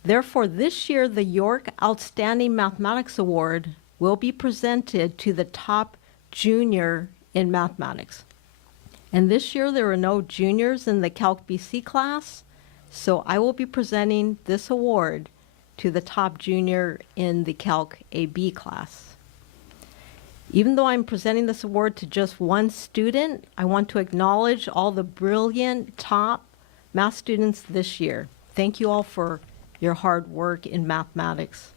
Therefore, this year, the York Outstanding Mathematics Award will be presented to the top junior in mathematics. And this year, there are no juniors in the Calc BC class, so I will be presenting this award to the top junior in the Calc AB class. Even though I'm presenting this award to just one student, I want to acknowledge all the brilliant top math students this year. Thank you all for your hard work in mathematics.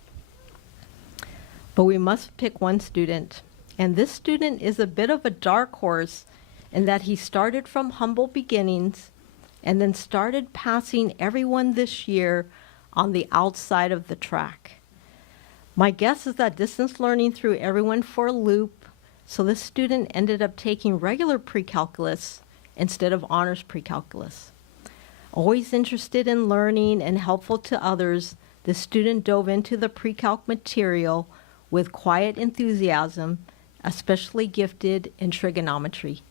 But we must pick one student, and this student is a bit of a dark horse in that he started from humble beginnings and then started passing everyone this year on the outside of the track. My guess is that distance learning threw everyone for a loop, so this student ended up taking regular pre-calculus instead of honors pre-calculus. Always interested in learning and helpful to others, the student dove into the pre-calc material with quiet enthusiasm, especially gifted in trigonometry.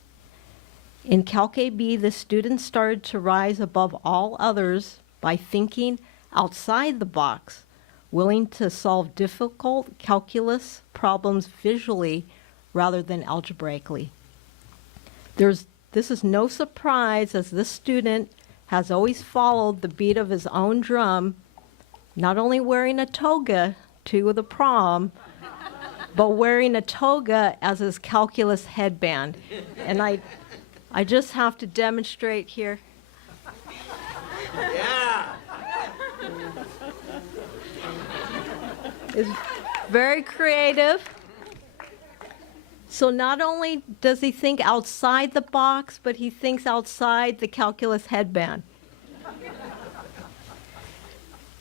In Calc AB, the student started to rise above all others by thinking outside the box, willing to solve difficult calculus problems visually rather than algebraically. This is no surprise, as this student has always followed the beat of his own drum, not only wearing a toga to the prom, but wearing a toga as his calculus headband. And I just have to demonstrate here. Yeah. It's very creative. So not only does he think outside the box, but he thinks outside the calculus headband.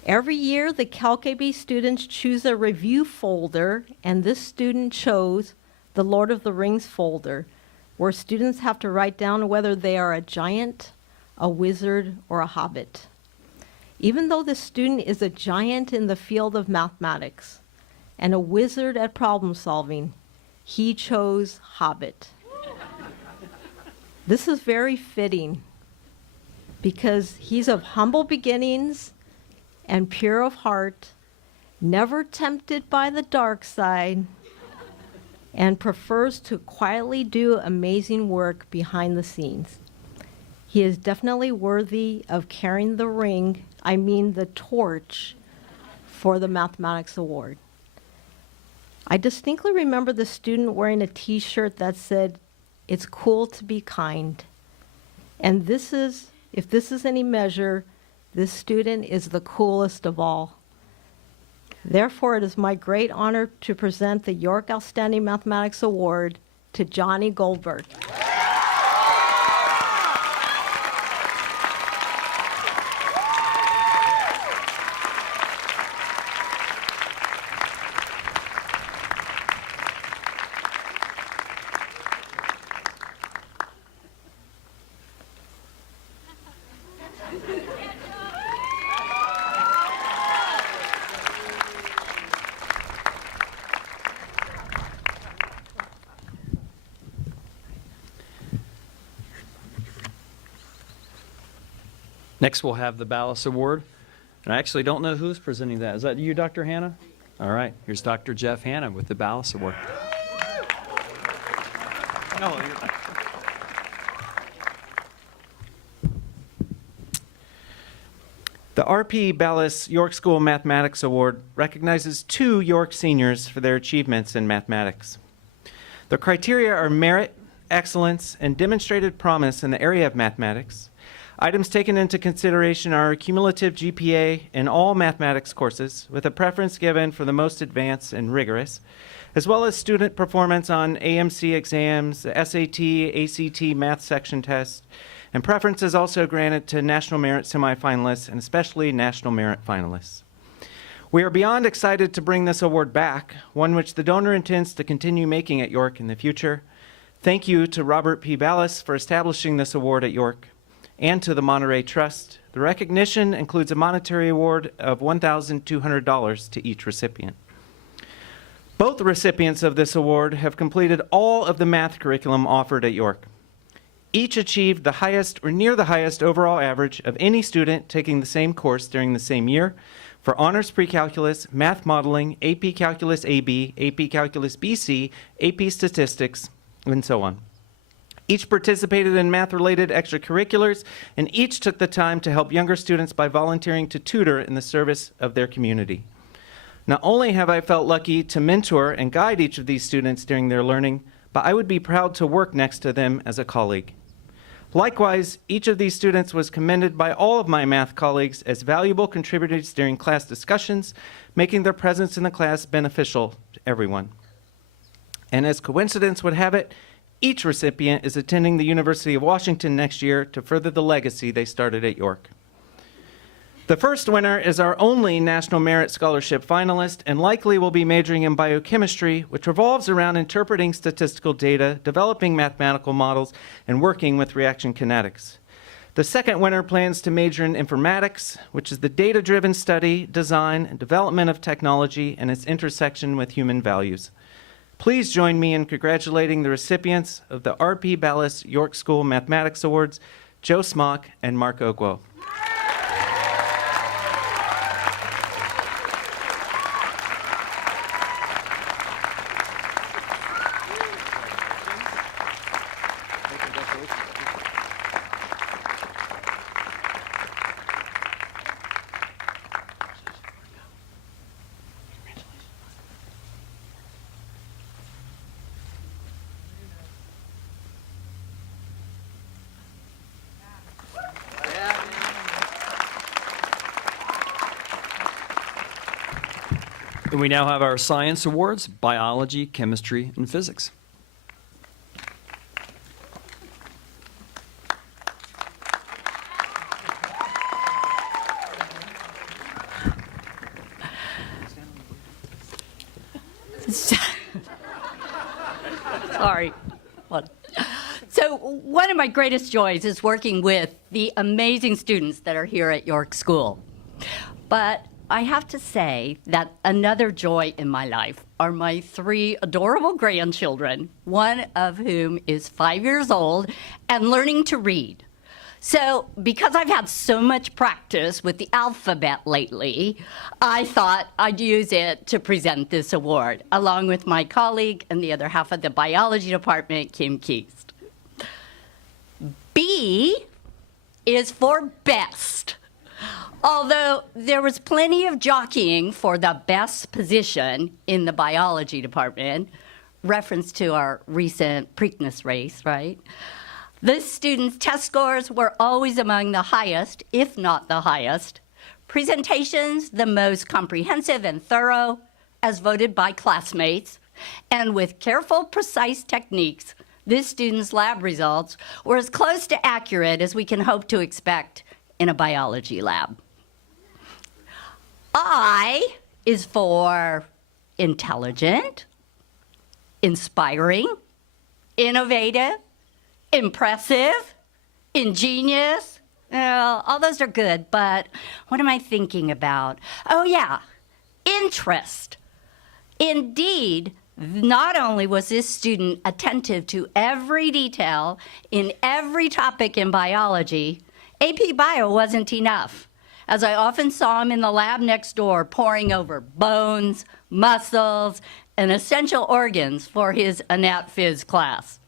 Every year, the Calc AB students choose a review folder, and this student chose the Lord of the Rings folder, where students have to write down whether they are a giant, a wizard, or a hobbit. Even though the student is a giant in the field of mathematics and a wizard at problem solving, he chose hobbit. This is very fitting because he's of humble beginnings and pure of heart, never tempted by the dark side, and prefers to quietly do amazing work behind the scenes. He is definitely worthy of carrying the the torch for the Mathematics Award. I distinctly remember the student wearing a t-shirt that said, "It's cool to be kind." And if this is any measure, this student is the coolest of all. Therefore, it is my great honor to present the York Outstanding Mathematics Award to Johnny Goldberg. Next, we'll have the Ballas Award. And I actually don't know who's presenting that. Is that you, Dr. Hanna? All right, here's Dr. Jeff Hanna with the Ballas Award. No, The R.P. Ballas York School Mathematics Award recognizes 2 York seniors for their achievements in mathematics. The criteria are merit, excellence, and demonstrated promise in the area of mathematics. Items taken into consideration are cumulative GPA in all mathematics courses, with a preference given for the most advanced and rigorous, as well as student performance on AMC exams, the SAT, ACT math section test, and preference is also granted to National Merit semifinalists and especially National Merit finalists. We are beyond excited to bring this award back, one which the donor intends to continue making at York in the future. Thank you to Robert P. Ballas for establishing this award at York, and to the Monterey Trust. The recognition includes a monetary award of $1,200 to each recipient. Both recipients of this award have completed all of the math curriculum offered at York. Each achieved the highest or near the highest overall average of any student taking the same course during the same year for Honors Pre-Calculus, Math Modeling, AP Calculus AB, AP Calculus BC, AP Statistics, and so on. Each participated in math-related extracurriculars, and each took the time to help younger students by volunteering to tutor in the service of their community. Not only have I felt lucky to mentor and guide each of these students during their learning, but I would be proud to work next to them as a colleague. Likewise, each of these students was commended by all of my math colleagues as valuable contributors during class discussions, making their presence in the class beneficial to everyone. And as coincidence would have it, each recipient is attending the University of Washington next year to further the legacy they started at York. The first winner is our only National Merit Scholarship finalist and likely will be majoring in biochemistry, which revolves around interpreting statistical data, developing mathematical models, and working with reaction kinetics. The second winner plans to major in informatics, which is the data-driven study, design, and development of technology and its intersection with human values. Please join me in congratulating the recipients of the R.P. Ballas York School Mathematics Awards, Joe Smock and Mark Ogwo. And we now have our science awards, biology, chemistry, and physics. Sorry. So one of my greatest joys is working with the amazing students that are here at York School. But I have to say that another joy in my life are my 3 adorable grandchildren, one of whom is 5 years old and learning to read. So because I've had so much practice with the alphabet lately, I thought I'd use it to present this award, along with my colleague and the other half of the biology department, Kim Keast. B is for best. Although there was plenty of jockeying for the best position in the biology department, reference to our recent Preakness race, right? This student's test scores were always among the highest, if not the highest. Presentations, the most comprehensive and thorough, as voted by classmates. And with careful, precise techniques, this student's lab results were as close to accurate as we can hope to expect in a biology lab. I is for intelligent, inspiring, innovative, impressive, ingenious. Well, all those are good, but what am I thinking about? Oh yeah, interest. Indeed, not only was this student attentive to every detail in every topic in biology, AP Bio wasn't enough, as I often saw him in the lab next door poring over bones, muscles, and essential organs for his Anat Phys class.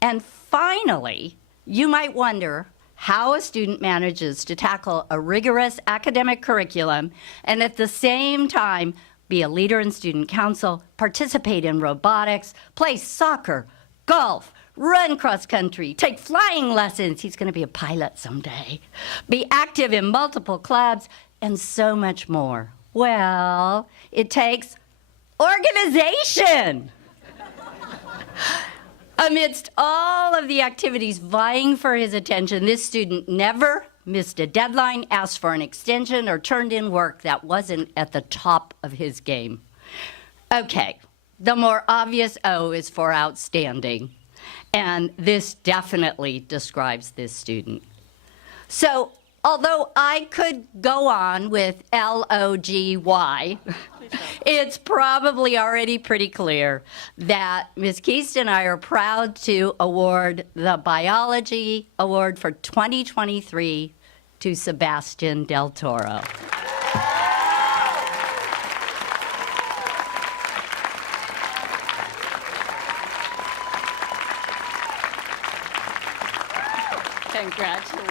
And finally, you might wonder how a student manages to tackle a rigorous academic curriculum and at the same time be a leader in student council, participate in robotics, play soccer, golf, run cross country, take flying lessons. He's going to be a pilot someday. Be active in multiple clubs, and so much more. Well, it takes organization. Amidst all of the activities vying for his attention, this student never missed a deadline, asked for an extension, or turned in work that wasn't at the top of his game. Okay, the more obvious O is for outstanding. And this definitely describes this student. So, although I could go on with LOGY, it's probably already pretty clear that Ms. Keast and I are proud to award the Biology Award for 2023 to Sebastian Del Toro. Congratulations.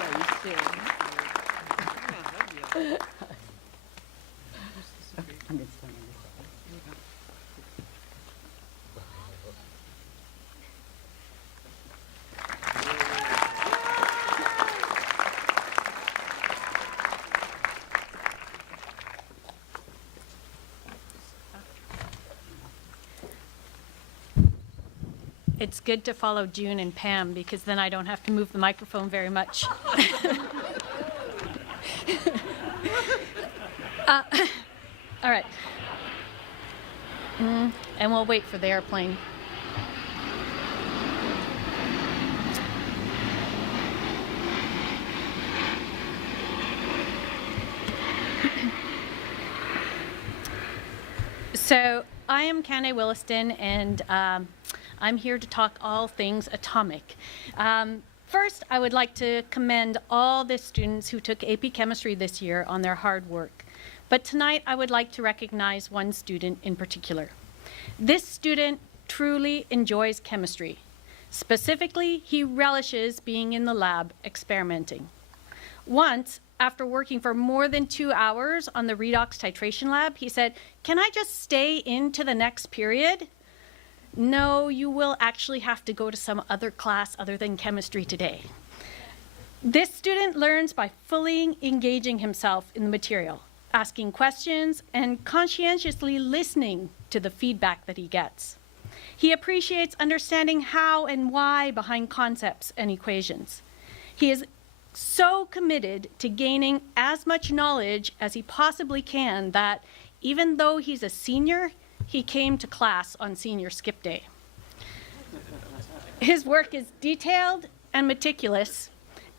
It's good to follow June and Pam because then I don't have to move the microphone very much. All right. And we'll wait for the airplane. So I am Kane Williston, and I'm here to talk all things atomic. First, I would like to commend all the students who took AP Chemistry this year on their hard work. But tonight, I would like to recognize one student in particular. This student truly enjoys chemistry. Specifically, he relishes being in the lab experimenting. Once, after working for more than 2 hours on the redox titration lab, he said, "Can I just stay into the next period?" "No, you will actually have to go to some other class other than chemistry today." This student learns by fully engaging himself in the material, asking questions, and conscientiously listening to the feedback that he gets. He appreciates understanding how and why behind concepts and equations. He is so committed to gaining as much knowledge as he possibly can that even though he's a senior, he came to class on senior skip day. His work is detailed and meticulous,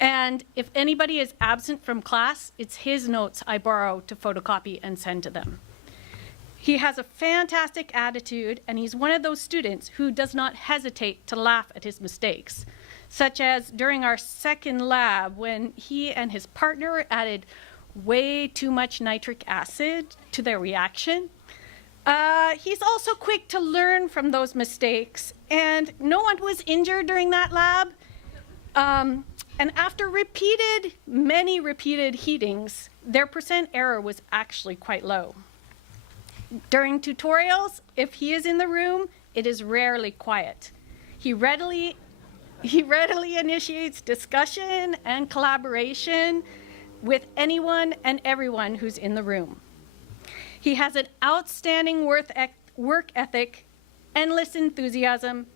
and if anybody is absent from class, it's his notes I borrow to photocopy and send to them. He has a fantastic attitude, and he's one of those students who does not hesitate to laugh at his mistakes, such as during our second lab when he and his partner added way too much nitric acid to their reaction. He's also quick to learn from those mistakes, and no one was injured during that lab. And after many repeated heatings, their percent error was actually quite low. During tutorials, if he is in the room, it is rarely quiet. He readily initiates discussion and collaboration with anyone and everyone who's in the room. He has an outstanding work ethic, endless enthusiasm,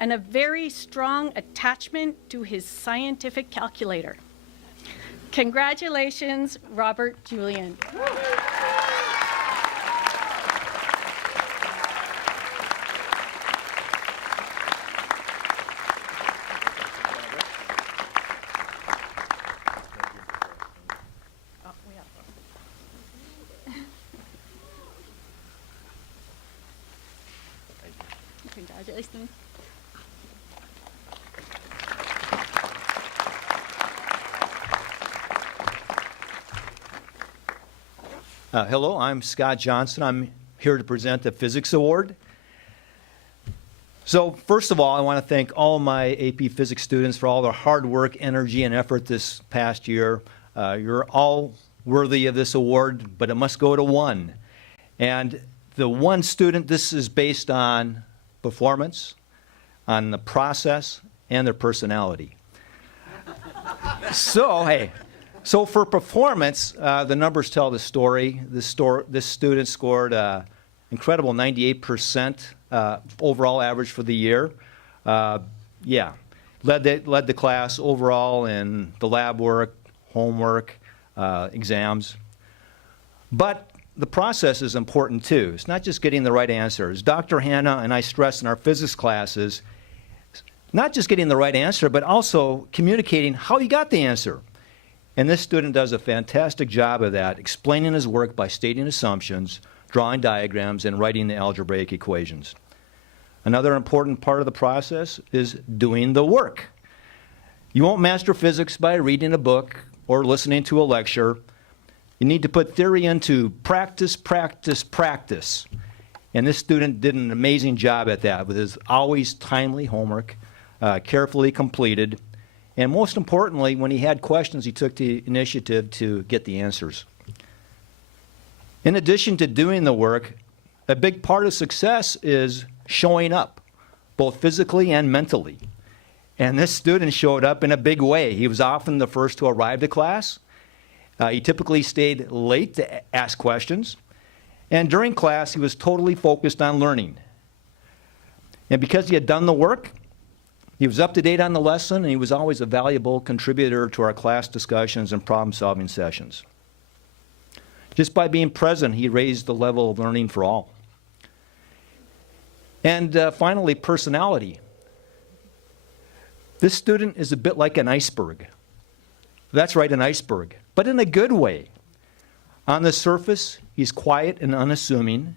and a very strong attachment to his scientific calculator. Congratulations, Robert Julian. Congratulations. Hello, I'm Scott Johnson. I'm here to present the Physics Award. So first of all, I want to thank all my AP Physics students for all their hard work, energy, and effort this past year. You're all worthy of this award, but it must go to one. And the one student, this is based on performance, on the process, and their personality. So for performance, the numbers tell the story. This student scored incredible 98% overall average for the year. Led the class overall in the lab work, homework, exams. But the process is important too. It's not just getting the right answers. Dr. Hanna and I stress in our physics classes, not just getting the right answer, but also communicating how you got the answer. And this student does a fantastic job of that, explaining his work by stating assumptions, drawing diagrams, and writing the algebraic equations. Another important part of the process is doing the work. You won't master physics by reading a book or listening to a lecture. You need to put theory into practice, practice, practice. And this student did an amazing job at that with his always timely homework, carefully completed. And most importantly, when he had questions, he took the initiative to get the answers. In addition to doing the work, a big part of success is showing up, both physically and mentally. And this student showed up in a big way. He was often the first to arrive to class. He typically stayed late to ask questions. And during class, he was totally focused on learning. And because he had done the work, he was up to date on the lesson, and he was always a valuable contributor to our class discussions and problem-solving sessions. Just by being present, he raised the level of learning for all. And finally, personality. This student is a bit like an iceberg. That's right, an iceberg, but in a good way. On the surface, he's quiet and unassuming,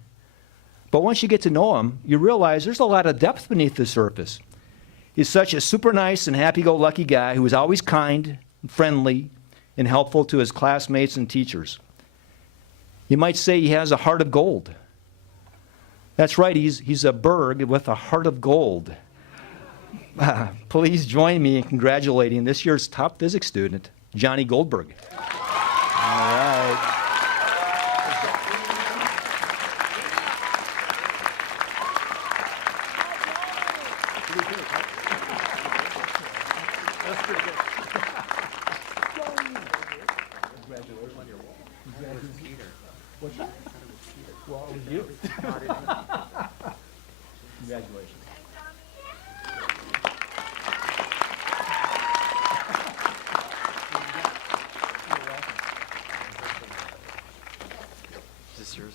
but once you get to know him, you realize there's a lot of depth beneath the surface. He's such a super nice and happy-go-lucky guy who is always kind, and friendly, and helpful to his classmates and teachers. You might say he has a heart of gold. That's right, he's a berg with a heart of gold. Please join me in congratulating this year's top physics student, Johnny Goldberg. All right. Congratulations. Is this yours?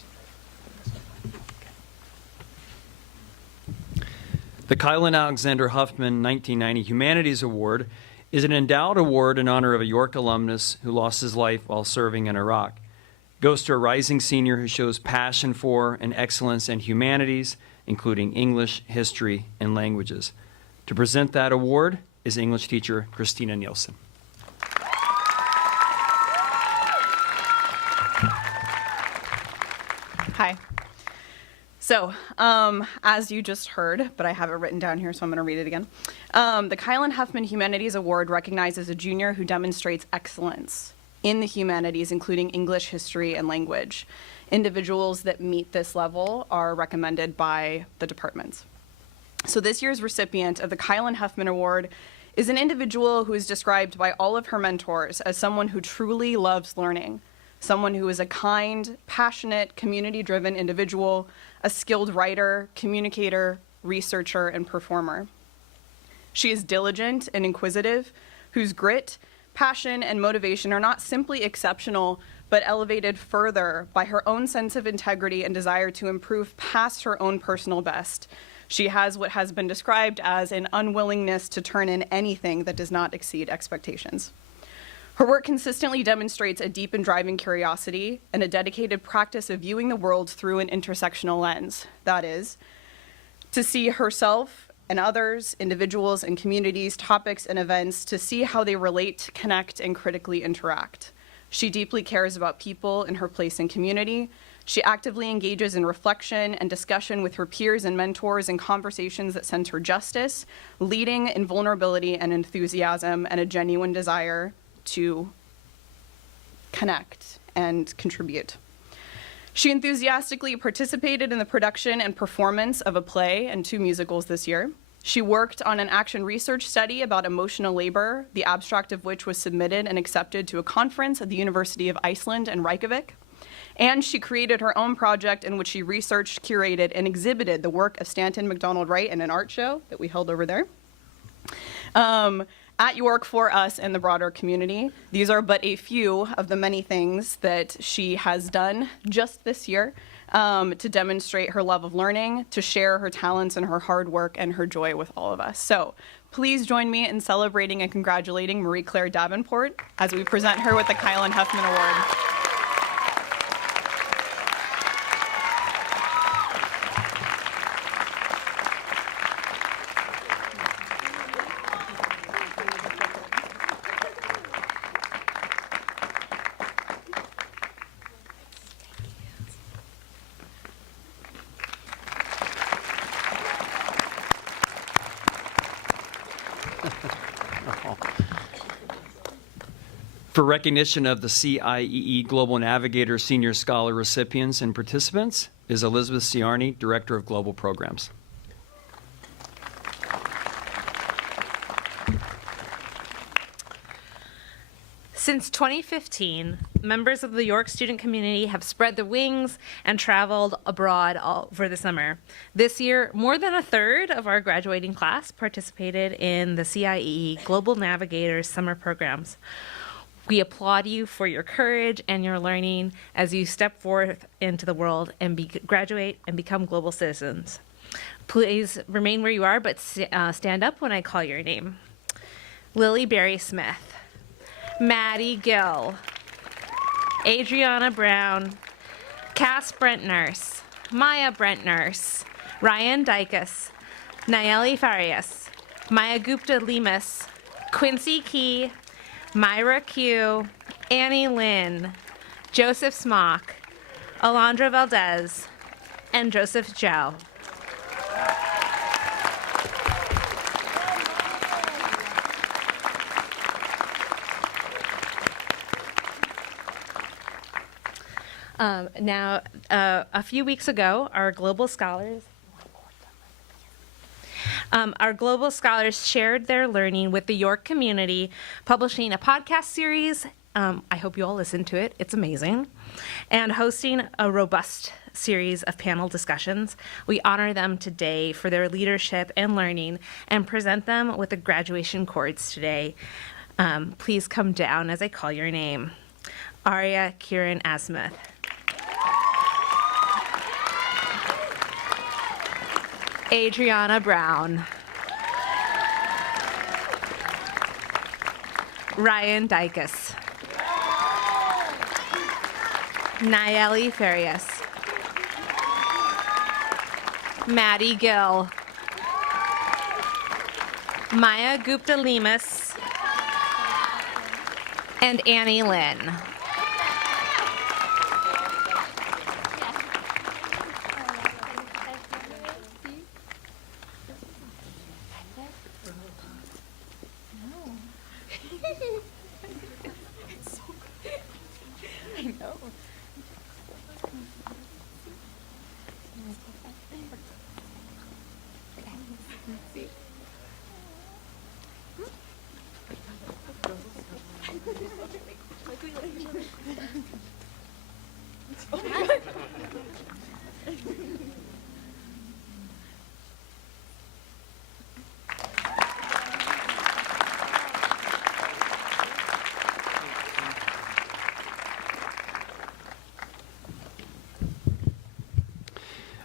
The Kylan Alexander Huffman 1990 Humanities Award is an endowed award in honor of a York alumnus who lost his life while serving in Iraq. It goes to a rising senior who shows passion for and excellence in humanities, including English, history, and languages. To present that award is English teacher Christina Nielsen. Hi. So, as you just heard, but I have it written down here, so I'm going to read it again. The Kylan Huffman Humanities Award recognizes a junior who demonstrates excellence in the humanities, including English, history, and language. Individuals that meet this level are recommended by the departments. So this year's recipient of the Kylan Huffman Award is an individual who is described by all of her mentors as someone who truly loves learning, someone who is a kind, passionate, community-driven individual, a skilled writer, communicator, researcher, and performer. She is diligent and inquisitive, whose grit, passion, and motivation are not simply exceptional, but elevated further by her own sense of integrity and desire to improve past her own personal best. She has what has been described as an unwillingness to turn in anything that does not exceed expectations. Her work consistently demonstrates a deep and driving curiosity and a dedicated practice of viewing the world through an intersectional lens. That is, to see herself and others, individuals and communities, topics and events, to see how they relate, connect, and critically interact. She deeply cares about people and her place in community. She actively engages in reflection and discussion with her peers and mentors in conversations that center justice, leading in vulnerability and enthusiasm and a genuine desire to connect and contribute. She enthusiastically participated in the production and performance of a play and 2 musicals this year. She worked on an action research study about emotional labor, the abstract of which was submitted and accepted to a conference at the University of Iceland in Reykjavik. And she created her own project in which she researched, curated, and exhibited the work of Stanton Macdonald Wright in an art show that we held over there. At York for us and the broader community. These are but a few of the many things that she has done just this year to demonstrate her love of learning, to share her talents and her hard work and her joy with all of us. So please join me in celebrating and congratulating Marie Claire Davenport as we present her with the Kylan Huffman Award. For recognition of the CIEE Global Navigator Senior Scholar recipients and participants is Elizabeth Ciarni, Director of Global Programs. Since 2015, members of the York student community have spread their wings and traveled abroad all over the summer. This year, more than a third of our graduating class participated in the CIEE Global Navigators summer programs. We applaud you for your courage and your learning as you step forth into the world and graduate and become global citizens. Please remain where you are, but stand up when I call your name. Lily Berry Smith, Maddie Gill, Adriana Brown, Cass Brent Nurse, Maya Brent Nurse, Ryan Dykus, Nayeli Farias, Maya Gupta Lemus, Quincy Key, Myra Q, Annie Lynn, Joseph Smock, Alondra Valdez, and Joseph Zhao. A few weeks ago, our global scholars shared their learning with the York community, publishing a podcast series. I hope you all listen to it. It's amazing. And hosting a robust series of panel discussions. We honor them today for their leadership and learning and present them with the graduation cords today. Please come down as I call your name. Arya Kieran Asmuth. Adriana Brown. Ryan Dykus. Nayeli Farias. Maddie Gill. Maya Gupta Lemus. And Annie Lynn.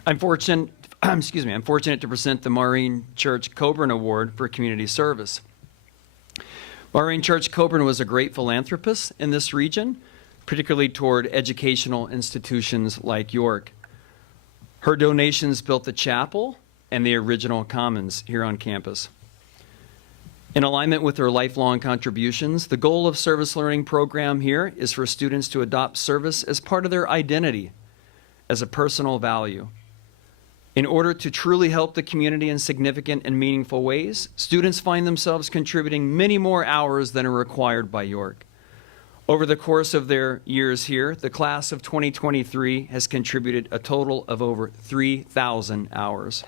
I'm fortunate to present the Maureen Church Coburn Award for Community Service. Maureen Church Coburn was a great philanthropist in this region, particularly toward educational institutions like York. Her donations built the chapel and the original commons here on campus. In alignment with her lifelong contributions, the goal of Service Learning program here is for students to adopt service as part of their identity, as a personal value. In order to truly help the community in significant and meaningful ways, students find themselves contributing many more hours than are required by York. Over the course of their years here, the class of 2023 has contributed a total of over 3,000 hours.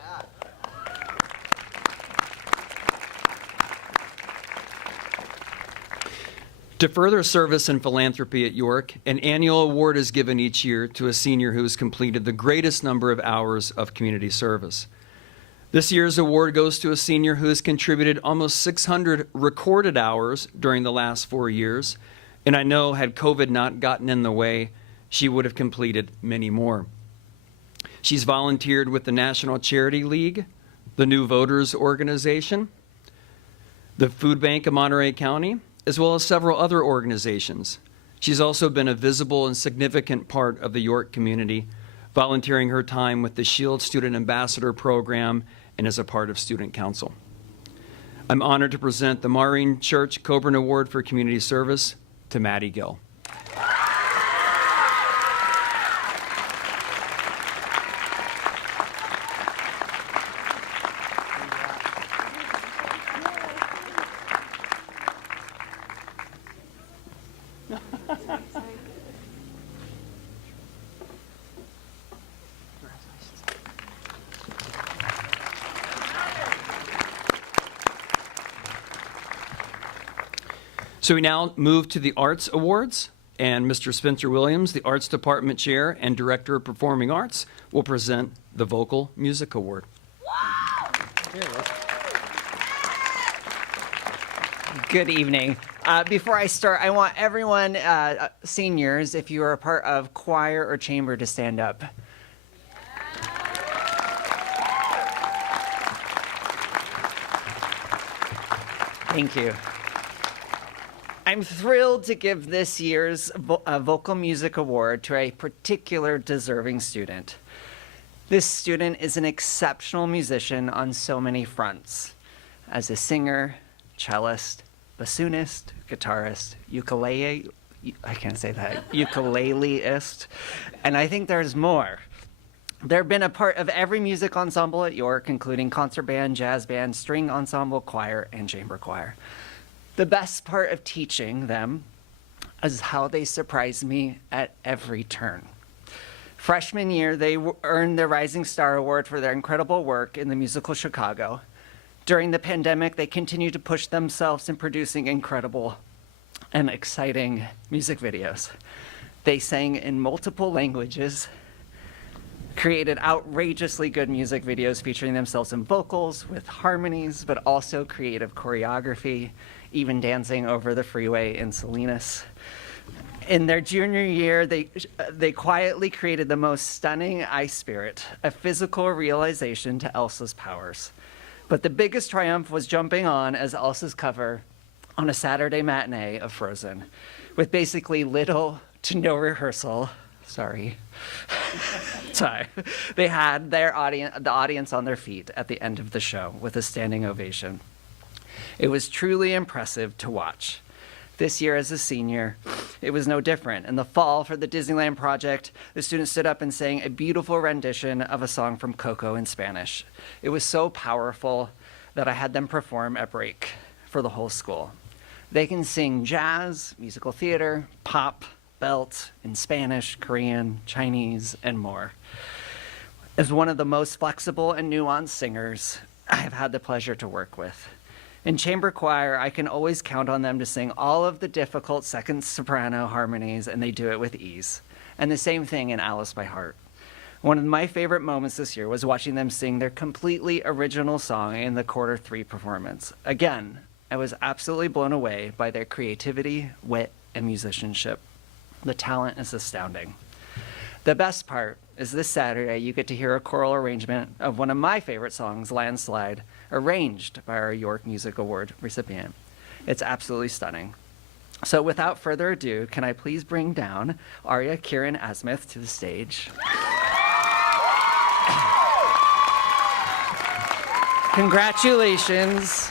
To further service and philanthropy at York, an annual award is given each year to a senior who has completed the greatest number of hours of community service. This year's award goes to a senior who has contributed almost 600 recorded hours during the last 4 years, and I know had COVID not gotten in the way, she would have completed many more. She's volunteered with the National Charity League, the New Voters Organization, the Food Bank of Monterey County, as well as several other organizations. She's also been a visible and significant part of the York community, volunteering her time with the Shield Student Ambassador Program and as a part of Student Council. I'm honored to present the Maureen Church Coburn Award for Community Service to Maddie Gill. So we now move to the Arts Awards, and Mr. Spencer Williams, the Arts Department Chair and Director of Performing Arts, will present the Vocal Music Award. Good evening. Before I start, I want everyone, seniors, if you are a part of choir or chamber, to stand up. Thank you. I'm thrilled to give this year's Vocal Music Award to a particular deserving student. This student is an exceptional musician on so many fronts. As a singer, cellist, bassoonist, guitarist, ukuleleist, and I think there's more. They've been a part of every music ensemble at York, including concert band, jazz band, string ensemble, choir, and chamber choir. The best part of teaching them is how they surprise me at every turn. Freshman year, they earned the Rising Star Award for their incredible work in the musical Chicago. During the pandemic, they continued to push themselves in producing incredible and exciting music videos. They sang in multiple languages, created outrageously good music videos featuring themselves in vocals with harmonies, but also creative choreography, even dancing over the freeway in Salinas. In their junior year, they quietly created the most stunning I Spirit, a physical realization to Elsa's powers. But the biggest triumph was jumping on as Elsa's cover on a Saturday matinee of Frozen, with basically little to no rehearsal. Sorry. They had the audience on their feet at the end of the show with a standing ovation. It was truly impressive to watch. This year as a senior, it was no different. In the fall for the Disneyland project, the students stood up and sang a beautiful rendition of a song from Coco in Spanish. It was so powerful that I had them perform at break for the whole school. They can sing jazz, musical theater, pop, belt, in Spanish, Korean, Chinese, and more. As one of the most flexible and nuanced singers I have had the pleasure to work with. In chamber choir, I can always count on them to sing all of the difficult second soprano harmonies, and they do it with ease. And the same thing in Alice by Heart. One of my favorite moments this year was watching them sing their completely original song in the quarter 3 performance. Again, I was absolutely blown away by their creativity, wit, and musicianship. The talent is astounding. The best part is this Saturday, you get to hear a choral arrangement of one of my favorite songs, Landslide, arranged by our York Music Award recipient. It's absolutely stunning. So without further ado, can I please bring down Arya Kieran Asmith to the stage? Congratulations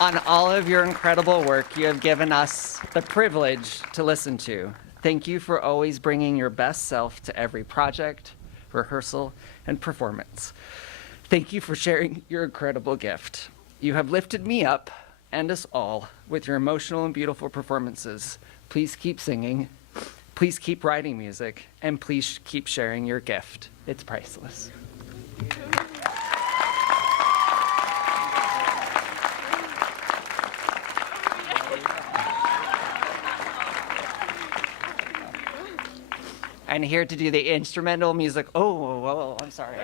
on all of your incredible work you have given us the privilege to listen to. Thank you for always bringing your best self to every project, rehearsal, and performance. Thank you for sharing your incredible gift. You have lifted me up and us all with your emotional and beautiful performances. Please keep singing, please keep writing music, and please keep sharing your gift. It's priceless. And here to do the instrumental music. Oh, I'm sorry.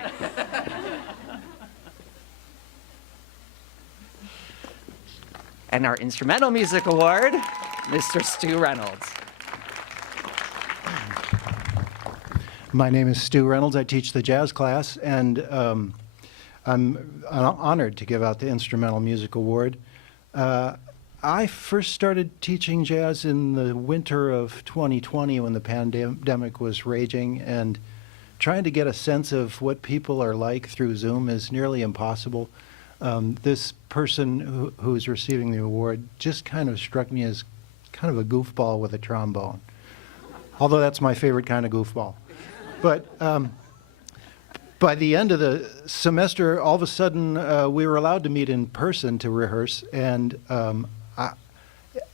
And our instrumental music award, Mr. Stu Reynolds. My name is Stu Reynolds. I teach the jazz class, and I'm honored to give out the Instrumental Music Award. I first started teaching jazz in the winter of 2020 when the pandemic was raging, and trying to get a sense of what people are like through Zoom is nearly impossible. This person who's receiving the award just kind of struck me as kind of a goofball with a trombone, although that's my favorite kind of goofball. But by the end of the semester, all of a sudden, we were allowed to meet in person to rehearse, and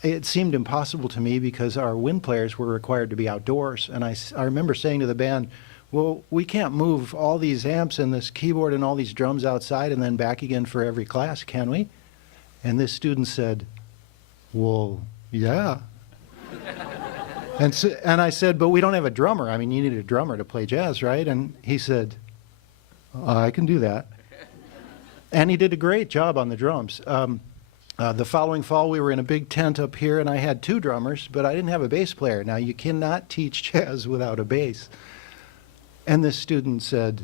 it seemed impossible to me because our wind players were required to be outdoors. And I remember saying to the band, well, we can't move all these amps and this keyboard and all these drums outside and then back again for every class, can we? And this student said, well, yeah. And I said, but we don't have a drummer. I mean, you need a drummer to play jazz, right? And he said, I can do that. And he did a great job on the drums. The following fall, we were in a big tent up here, and I had 2 drummers, but I didn't have a bass player. Now, you cannot teach jazz without a bass. And this student said,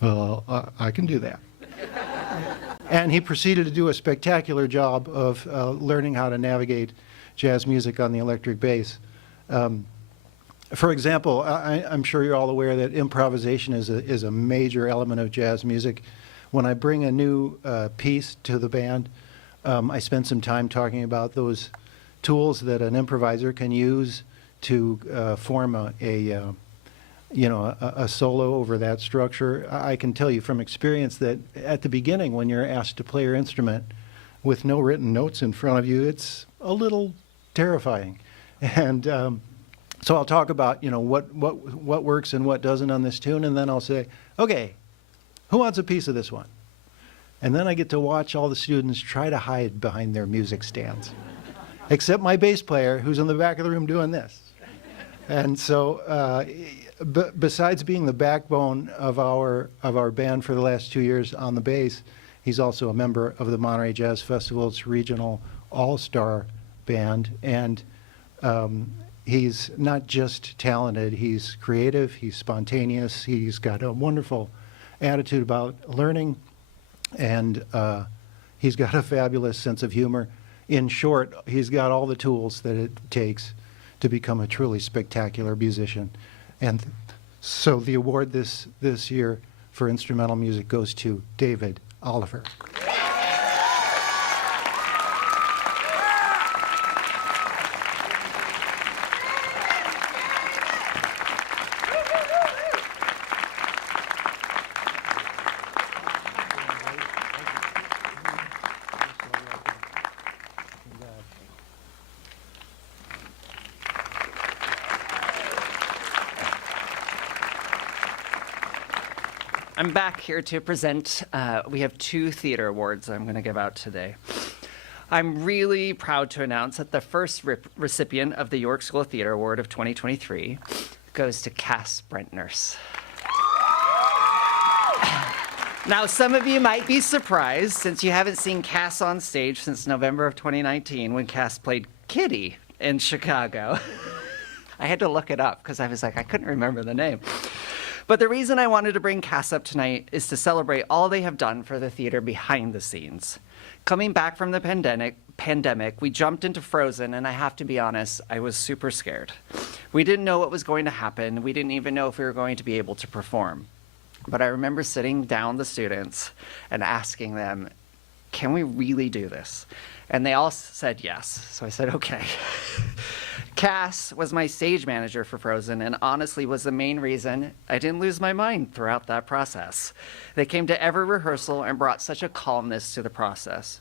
well, I can do that. And he proceeded to do a spectacular job of learning how to navigate jazz music on the electric bass. For example, I'm sure you're all aware that improvisation is a major element of jazz music. When I bring a new piece to the band, I spend some time talking about those tools that an improviser can use to form a solo over that structure. I can tell you from experience that at the beginning, when you're asked to play your instrument with no written notes in front of you, it's a little terrifying. And so I'll talk about what works and what doesn't on this tune, and then I'll say, okay, who wants a piece of this one? And then I get to watch all the students try to hide behind their music stands, except my bass player, who's in the back of the room doing this. And so besides being the backbone of our band for the last 2 years on the bass, he's also a member of the Monterey Jazz Festival's regional all-star band. And he's not just talented, he's creative, he's spontaneous, he's got a wonderful attitude about learning, and he's got a fabulous sense of humor. In short, he's got all the tools that it takes to become a truly spectacular musician. And so the award this year for instrumental music goes to David Oliver. I'm back here to present. We have 2 theater awards I'm going to give out today. I'm really proud to announce that the first recipient of the York School of Theater Award of 2023 goes to Cass Brentners. Now, some of you might be surprised since you haven't seen Cass on stage since November of 2019 when Cass played Kitty in Chicago. I had to look it up because I was like, I couldn't remember the name. But the reason I wanted to bring Cass up tonight is to celebrate all they have done for the theater behind the scenes. Coming back from the pandemic, we jumped into Frozen, and I have to be honest, I was super scared. We didn't know what was going to happen. We didn't even know if we were going to be able to perform. But I remember sitting down the students and asking them, can we really do this? And they all said yes. So I said, okay. Cass was my stage manager for Frozen and honestly was the main reason I didn't lose my mind throughout that process. They came to every rehearsal and brought such a calmness to the process.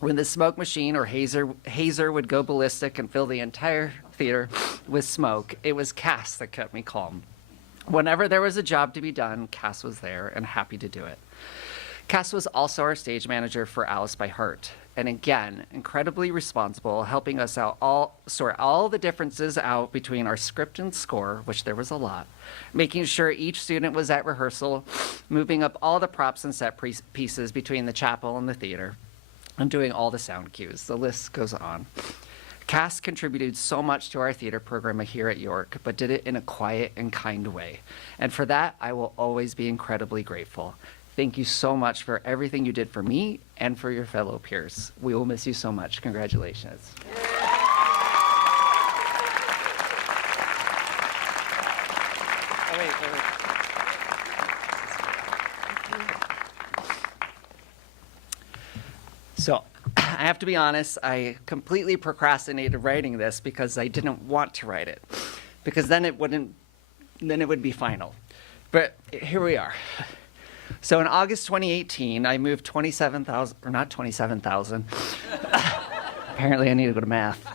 When the smoke machine or hazer would go ballistic and fill the entire theater with smoke, it was Cass that kept me calm. Whenever there was a job to be done, Cass was there and happy to do it. Cass was also our stage manager for Alice by Heart, and again, incredibly responsible, helping us sort all the differences out between our script and score, which there was a lot, making sure each student was at rehearsal, moving up all the props and set pieces between the chapel and the theater, and doing all the sound cues. The list goes on. Cass contributed so much to our theater program here at York, but did it in a quiet and kind way. And for that, I will always be incredibly grateful. thank you so much for everything you did for me and for your fellow peers. We will miss you so much. Congratulations. So I have to be honest, I completely procrastinated writing this because I didn't want to write it, because then it would be final. But here we are. So in August 2018, I moved 27,000, or not 27,000. Apparently I need to go to math.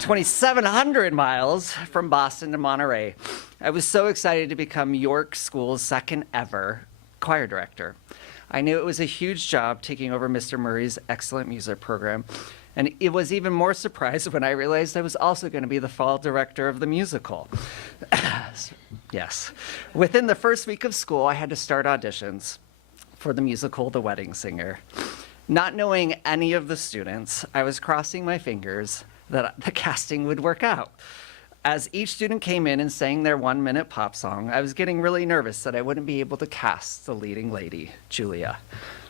2,700 miles from Boston to Monterey. I was so excited to become York School's second ever choir director. I knew it was a huge job taking over Mr. Murray's excellent music program, and it was even more surprised when I realized I was also going to be the fall director of the musical. Yes. Within the first week of school, I had to start auditions for the musical The Wedding Singer. Not knowing any of the students, I was crossing my fingers that the casting would work out. As each student came in and sang their 1-minute pop song, I was getting really nervous that I wouldn't be able to cast the leading lady, Julia.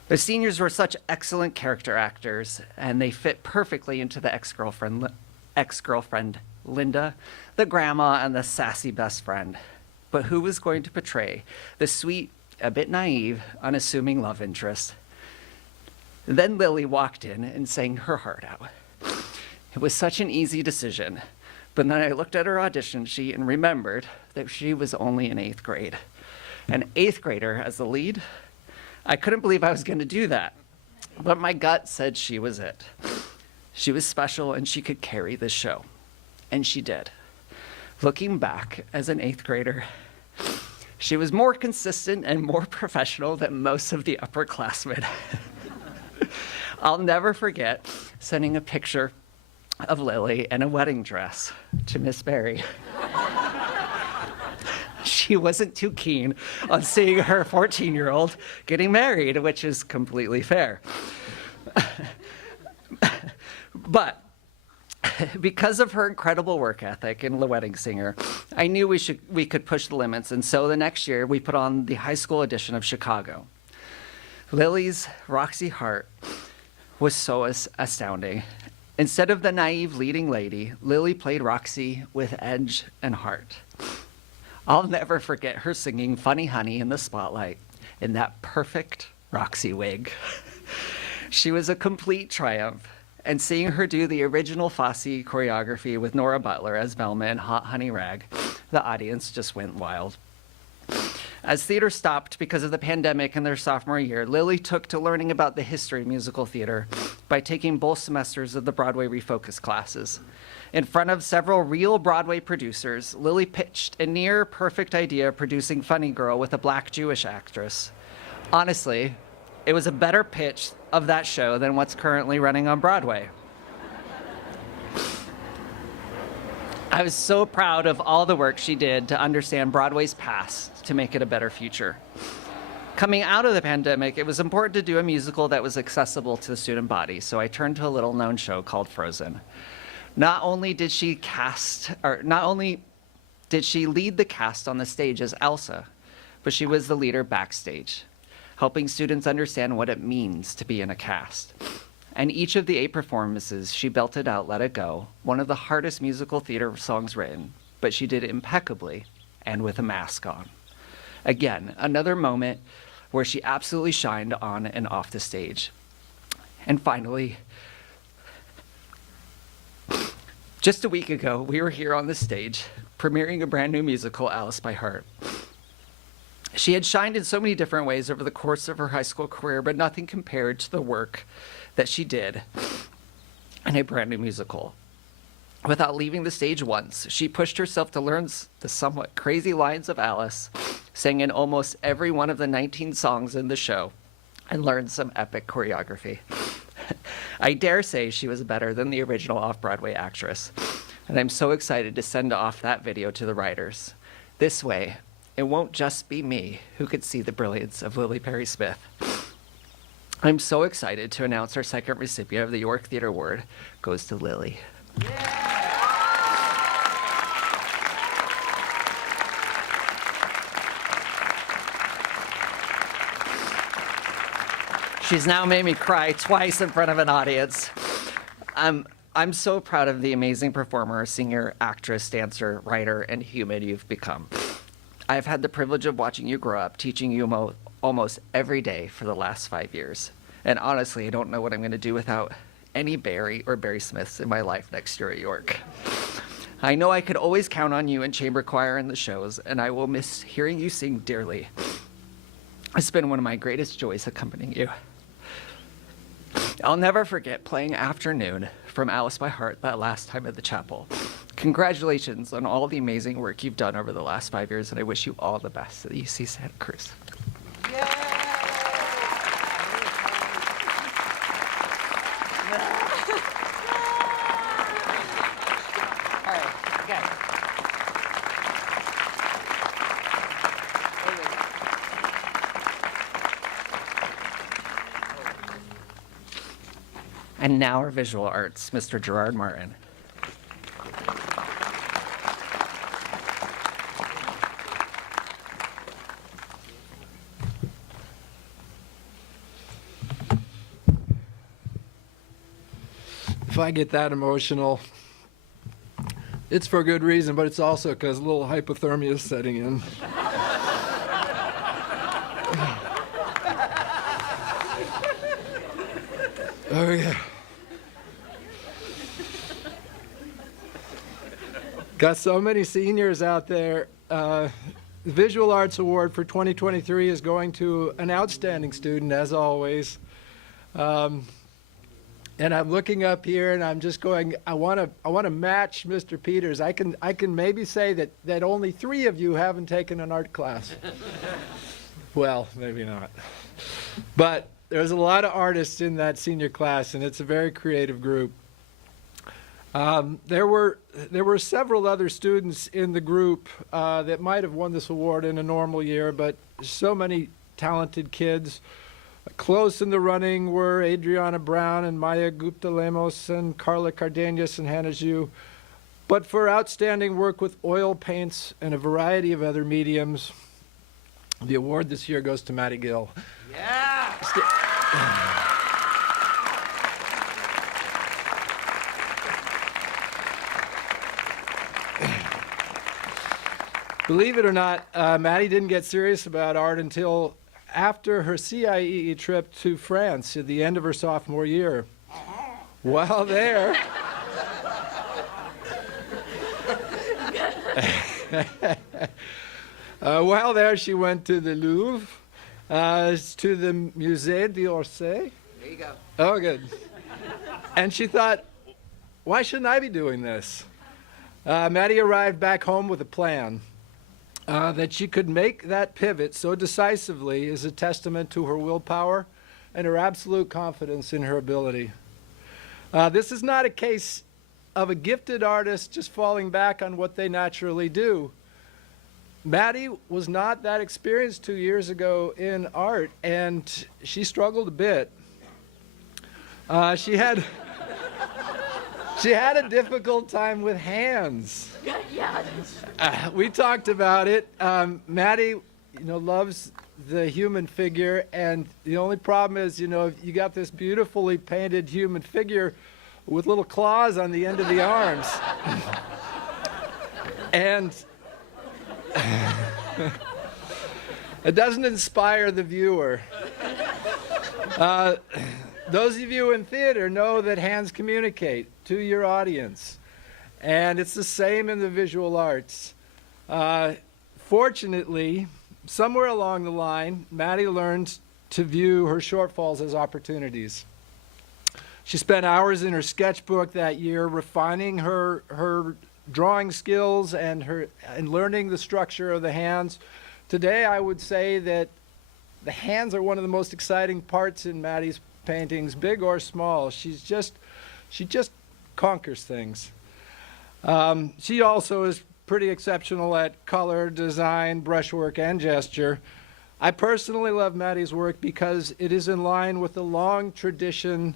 The seniors were such excellent character actors, and they fit perfectly into the ex-girlfriend Linda, the grandma, and the sassy best friend. But who was going to portray the sweet, a bit naive, unassuming love interest? Then Lily walked in and sang her heart out. It was such an easy decision, but then I looked at her audition sheet and remembered that she was only in 8th grade. An 8th grader as the lead? I couldn't believe I was going to do that, but my gut said she was it. She was special and she could carry this show, and she did. Looking back as an 8th grader, she was more consistent and more professional than most of the upperclassmen. I'll never forget sending a picture of Lily in a wedding dress to Miss Berry. She wasn't too keen on seeing her 14-year-old getting married, which is completely fair. But because of her incredible work ethic in The Wedding Singer, I knew we could push the limits, and so the next year we put on the high school edition of Chicago. Lily's Roxy Hart was so astounding. Instead of the naive leading lady, Lily played Roxy with edge and heart. I'll never forget her singing Funny Honey in the spotlight in that perfect Roxy wig. She was a complete triumph, and seeing her do the original Fosse choreography with Nora Butler as Velma in Hot Honey Rag, the audience just went wild. As theater stopped because of the pandemic in their sophomore year, Lily took to learning about the history of musical theater by taking both semesters of the Broadway Refocus classes. In front of several real Broadway producers, Lily pitched a near-perfect idea of producing Funny Girl with a Black Jewish actress. Honestly, it was a better pitch of that show than what's currently running on Broadway. I was so proud of all the work she did to understand Broadway's past to make it a better future. Coming out of the pandemic, it was important to do a musical that was accessible to the student body, so I turned to a little-known show called Frozen. Not only did she lead the cast on the stage as Elsa, but she was the leader backstage, helping students understand what it means to be in a cast. And each of the 8 performances, she belted out Let It Go, one of the hardest musical theater songs written, but she did it impeccably and with a mask on. Again, another moment where she absolutely shined on and off the stage. And finally, just a week ago, we were here on the stage, premiering a brand new musical, Alice by Heart. She had shined in so many different ways over the course of her high school career, but nothing compared to the work that she did in a brand new musical. Without leaving the stage once, she pushed herself to learn the somewhat crazy lines of Alice, sang in almost every one of the 19 songs in the show, and learned some epic choreography. I dare say she was better than the original off-Broadway actress, and I'm so excited to send off that video to the writers. This way, it won't just be me who could see the brilliance of Lily Perry Smith. I'm so excited to announce our second recipient of the York Theatre Award goes to Lily. She's now made me cry twice in front of an audience. I'm so proud of the amazing performer, singer, actress, dancer, writer, and human you've become. I've had the privilege of watching you grow up, teaching you almost every day for the last 5 years. And honestly, I don't know what I'm going to do without any Barry or Barry Smiths in my life next year at York. I know I could always count on you in chamber choir and the shows, and I will miss hearing you sing dearly. It's been one of my greatest joys accompanying you. I'll never forget playing Afternoon from Alice by Heart that last time at the chapel. Congratulations on all the amazing work you've done over the last 5 years, and I wish you all the best at UC Santa Cruz. And now our visual arts, Mr. Gerard Martin. If I get that emotional, it's for good reason, but it's also because a little hypothermia is setting in. Oh, yeah. Got so many seniors out there. The Visual Arts Award for 2023 is going to an outstanding student, as always. And I'm looking up here, and I'm just going, I want to match Mr. Peters. I can maybe say that only 3 of you haven't taken an art class. Well, maybe not. But there's a lot of artists in that senior class, and it's a very creative group. There were several other students in the group that might have won this award in a normal year, but so many talented kids. Close in the running were Adriana Brown and Maya Gupta Lemos and Carla Cardenas and Hannah Zhu. But for outstanding work with oil paints and a variety of other mediums, the award this year goes to Maddie Gill. Yeah! Believe it or not, Maddie didn't get serious about art until after her CIEE trip to France at the end of her sophomore year. While there, she went to the Louvre, to the Musée d'Orsay. There you go. Oh, good. And she thought, why shouldn't I be doing this? Maddie arrived back home with a plan. That she could make that pivot so decisively is a testament to her willpower and her absolute confidence in her ability. This is not a case of a gifted artist just falling back on what they naturally do. Maddie was not that experienced 2 years ago in art, and she struggled a bit. She had a difficult time with hands. We talked about it. Maddie, loves the human figure, and the only problem is, you got this beautifully painted human figure with little claws on the end of the arms. And it doesn't inspire the viewer. Those of you in theater know that hands communicate to your audience, and it's the same in the visual arts. Fortunately, somewhere along the line, Maddie learned to view her shortfalls as opportunities. She spent hours in her sketchbook that year refining her drawing skills and learning the structure of the hands. Today, I would say that the hands are one of the most exciting parts in Maddie's paintings, big or small. She just conquers things. She also is pretty exceptional at color, design, brushwork, and gesture. I personally love Maddie's work because it is in line with the long tradition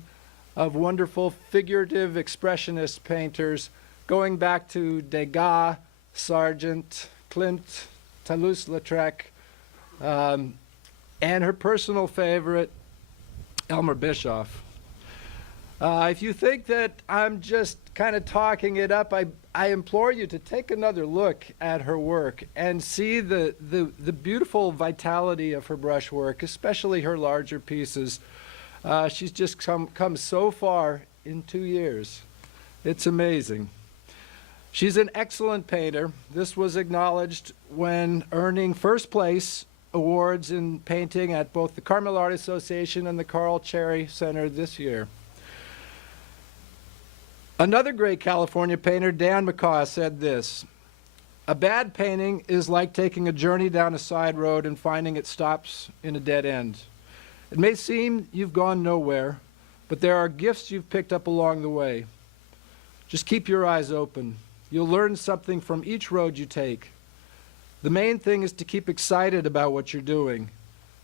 of wonderful figurative expressionist painters, going back to Degas, Sargent, Klimt, Toulouse-Lautrec, and her personal favorite, Elmer Bischoff. If you think that I'm just kind of talking it up, I implore you to take another look at her work and see the beautiful vitality of her brushwork, especially her larger pieces. She's just come so far in 2 years. It's amazing. She's an excellent painter. This was acknowledged when earning first place awards in painting at both the Carmel Art Association and the Carl Cherry Center this year. Another great California painter, Dan McCaw, said this: "A bad painting is like taking a journey down a side road and finding it stops in a dead end. It may seem you've gone nowhere, but there are gifts you've picked up along the way. Just keep your eyes open. You'll learn something from each road you take. The main thing is to keep excited about what you're doing.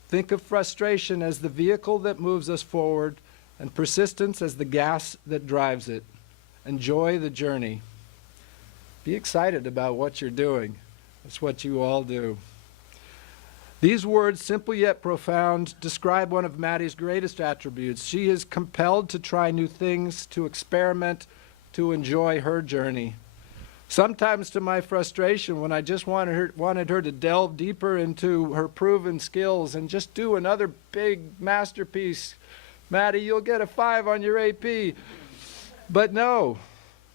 Think of frustration as the vehicle that moves us forward and persistence as the gas that drives it. Enjoy the journey. Be excited about what you're doing. That's what you all do." These words, simple yet profound, describe one of Maddie's greatest attributes. She is compelled to try new things, to experiment, to enjoy her journey. Sometimes to my frustration, when I just wanted her to delve deeper into her proven skills and just do another big masterpiece. Maddie, you'll get a 5 on your AP. But no,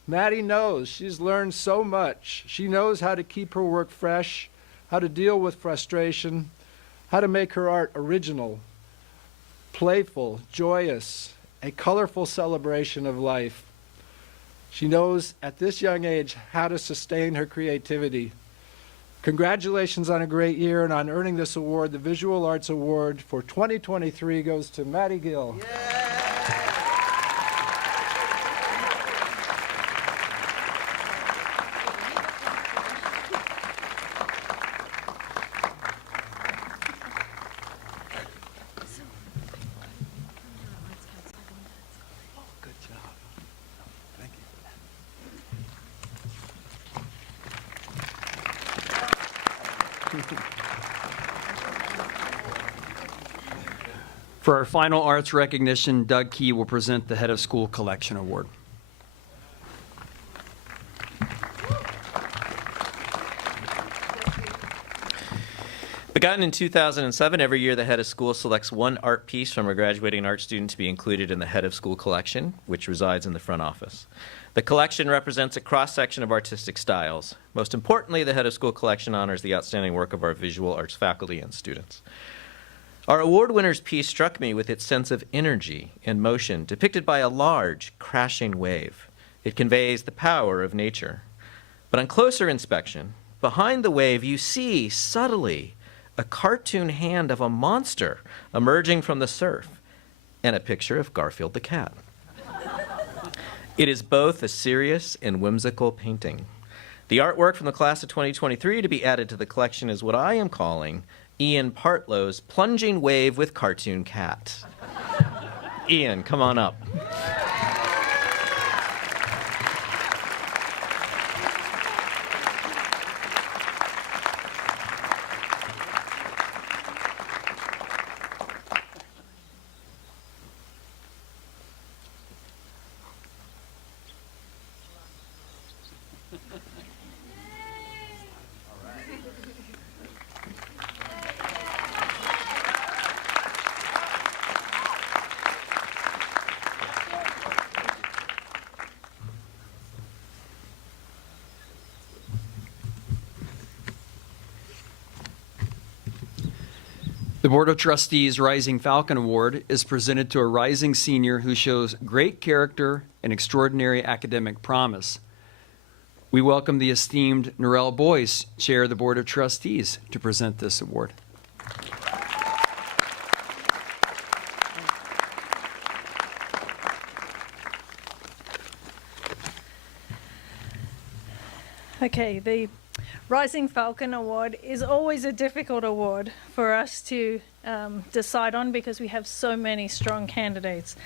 Maddie knows. She's learned so much. She knows how to keep her work fresh, how to deal with frustration, how to make her art original, playful, joyous, a colorful celebration of life. She knows at this young age how to sustain her creativity. Congratulations on a great year and on earning this award. The Visual Arts Award for 2023 goes to Maddie Gill. For our final arts recognition, Doug Key will present the Head of School Collection Award. Begun in 2007, every year the head of school selects one art piece from a graduating art student to be included in the head of school collection, which resides in the front office. The collection represents a cross-section of artistic styles. Most importantly, the head of school collection honors the outstanding work of our visual arts faculty and students. Our award winner's piece struck me with its sense of energy and motion, depicted by a large, crashing wave. It conveys the power of nature. But on closer inspection, behind the wave, you see, subtly, a cartoon hand of a monster emerging from the surf, and a picture of Garfield the cat. It is both a serious and whimsical painting. The artwork from the class of 2023 to be added to the collection is what I am calling Ian Partlow's Plunging Wave with Cartoon Cat. Ian, come on up. The Board of Trustees Rising Falcon Award is presented to a rising senior who shows great character and extraordinary academic promise. We welcome the esteemed Norelle Boyce, Chair of the Board of Trustees, to present this award. Okay, the Rising Falcon Award is always a difficult award for us to decide on because we have so many strong candidates.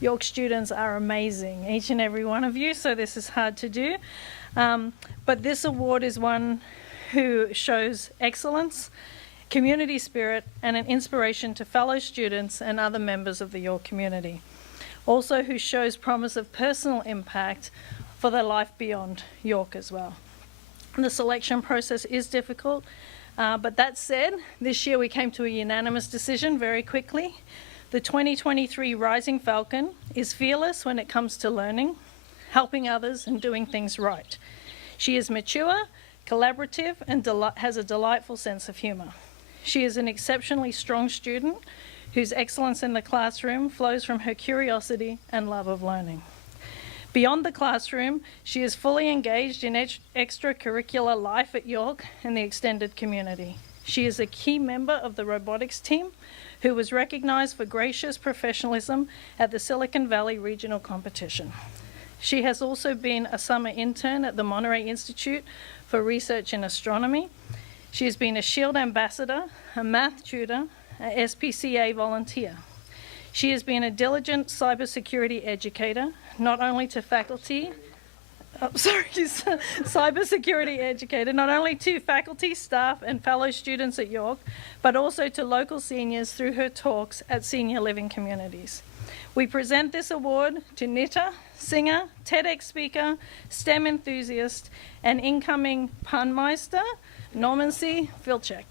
York students are amazing, each and every one of you, so this is hard to do. But this award is one who shows excellence community spirit, and an inspiration to fellow students and other members of the York community. Also, who shows promise of personal impact for their life beyond York as well. The selection process is difficult, but that said, this year we came to a unanimous decision very quickly. The 2023 Rising Falcon is fearless when it comes to learning, helping others, and doing things right. She is mature, collaborative, and has a delightful sense of humor. She is an exceptionally strong student whose excellence in the classroom flows from her curiosity and love of learning. Beyond the classroom, she is fully engaged in extracurricular life at York and the extended community. She is a key member of the robotics team who was recognized for gracious professionalism at the Silicon Valley Regional Competition. She has also been a summer intern at the Monterey Institute for Research in Astronomy. She has been a SHIELD ambassador, a math tutor, a SPCA volunteer. She has been a diligent cybersecurity educator, not only to faculty, cybersecurity educator, not only to faculty, staff, and fellow students at York, but also to local seniors through her talks at senior living communities. We present this award to knitter, singer, TEDx speaker, STEM enthusiast, and incoming punmeister, Norman C. Filchek.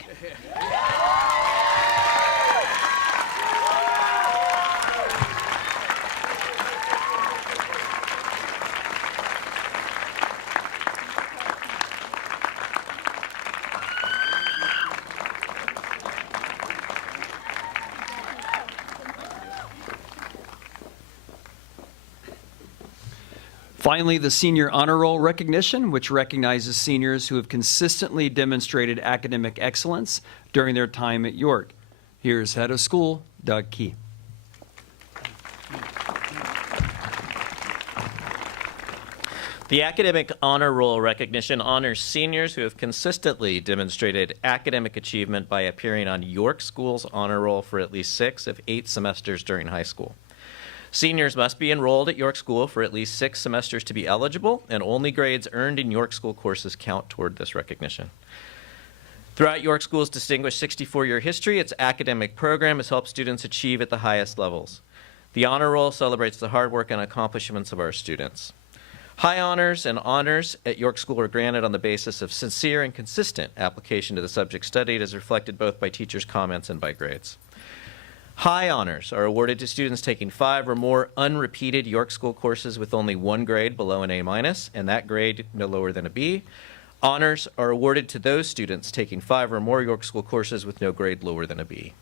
Finally, the Senior Honor Roll recognition, which recognizes seniors who have consistently demonstrated academic excellence during their time at York. Here's Head of School, Doug Key. The Academic Honor Roll recognition honors seniors who have consistently demonstrated academic achievement by appearing on York School's honor roll for at least 6 of 8 semesters during high school. Seniors must be enrolled at York School for at least 6 semesters to be eligible, and only grades earned in York School courses count toward this recognition. Throughout York School's distinguished 64-year history, its academic program has helped students achieve at the highest levels. The Honor Roll celebrates the hard work and accomplishments of our students. High honors and honors at York School are granted on the basis of sincere and consistent application to the subject studied, as reflected both by teachers' comments and by grades. High honors are awarded to students taking 5 or more unrepeated York School courses with only 1 grade below an A-, and that grade no lower than a B. Honors are awarded to those students taking 5 or more York School courses with no grade lower than a B.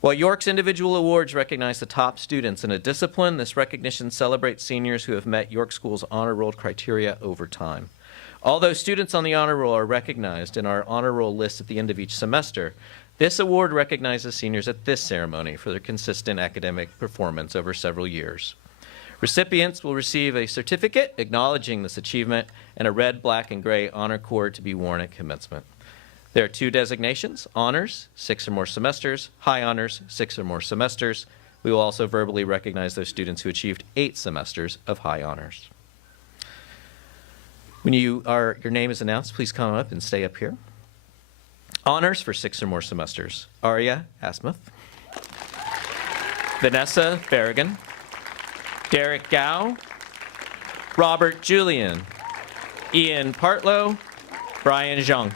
While York's individual awards recognize the top students in a discipline, this recognition celebrates seniors who have met York School's honor roll criteria over time. Although students on the honor roll are recognized in our honor roll list at the end of each semester, this award recognizes seniors at this ceremony for their consistent academic performance over several years. Recipients will receive a certificate acknowledging this achievement and a red, black, and gray honor cord to be worn at commencement. There are 2 designations: honors, 6 or more semesters; high honors, 6 or more semesters. We will also verbally recognize those students who achieved 8 semesters of high honors. When your name is announced, please come up and stay up here. Honors for 6 or more semesters: Arya Asmuth, Vanessa Berrigan, Derek Gow, Robert Julian, Ian Partlow, Brian Zhang.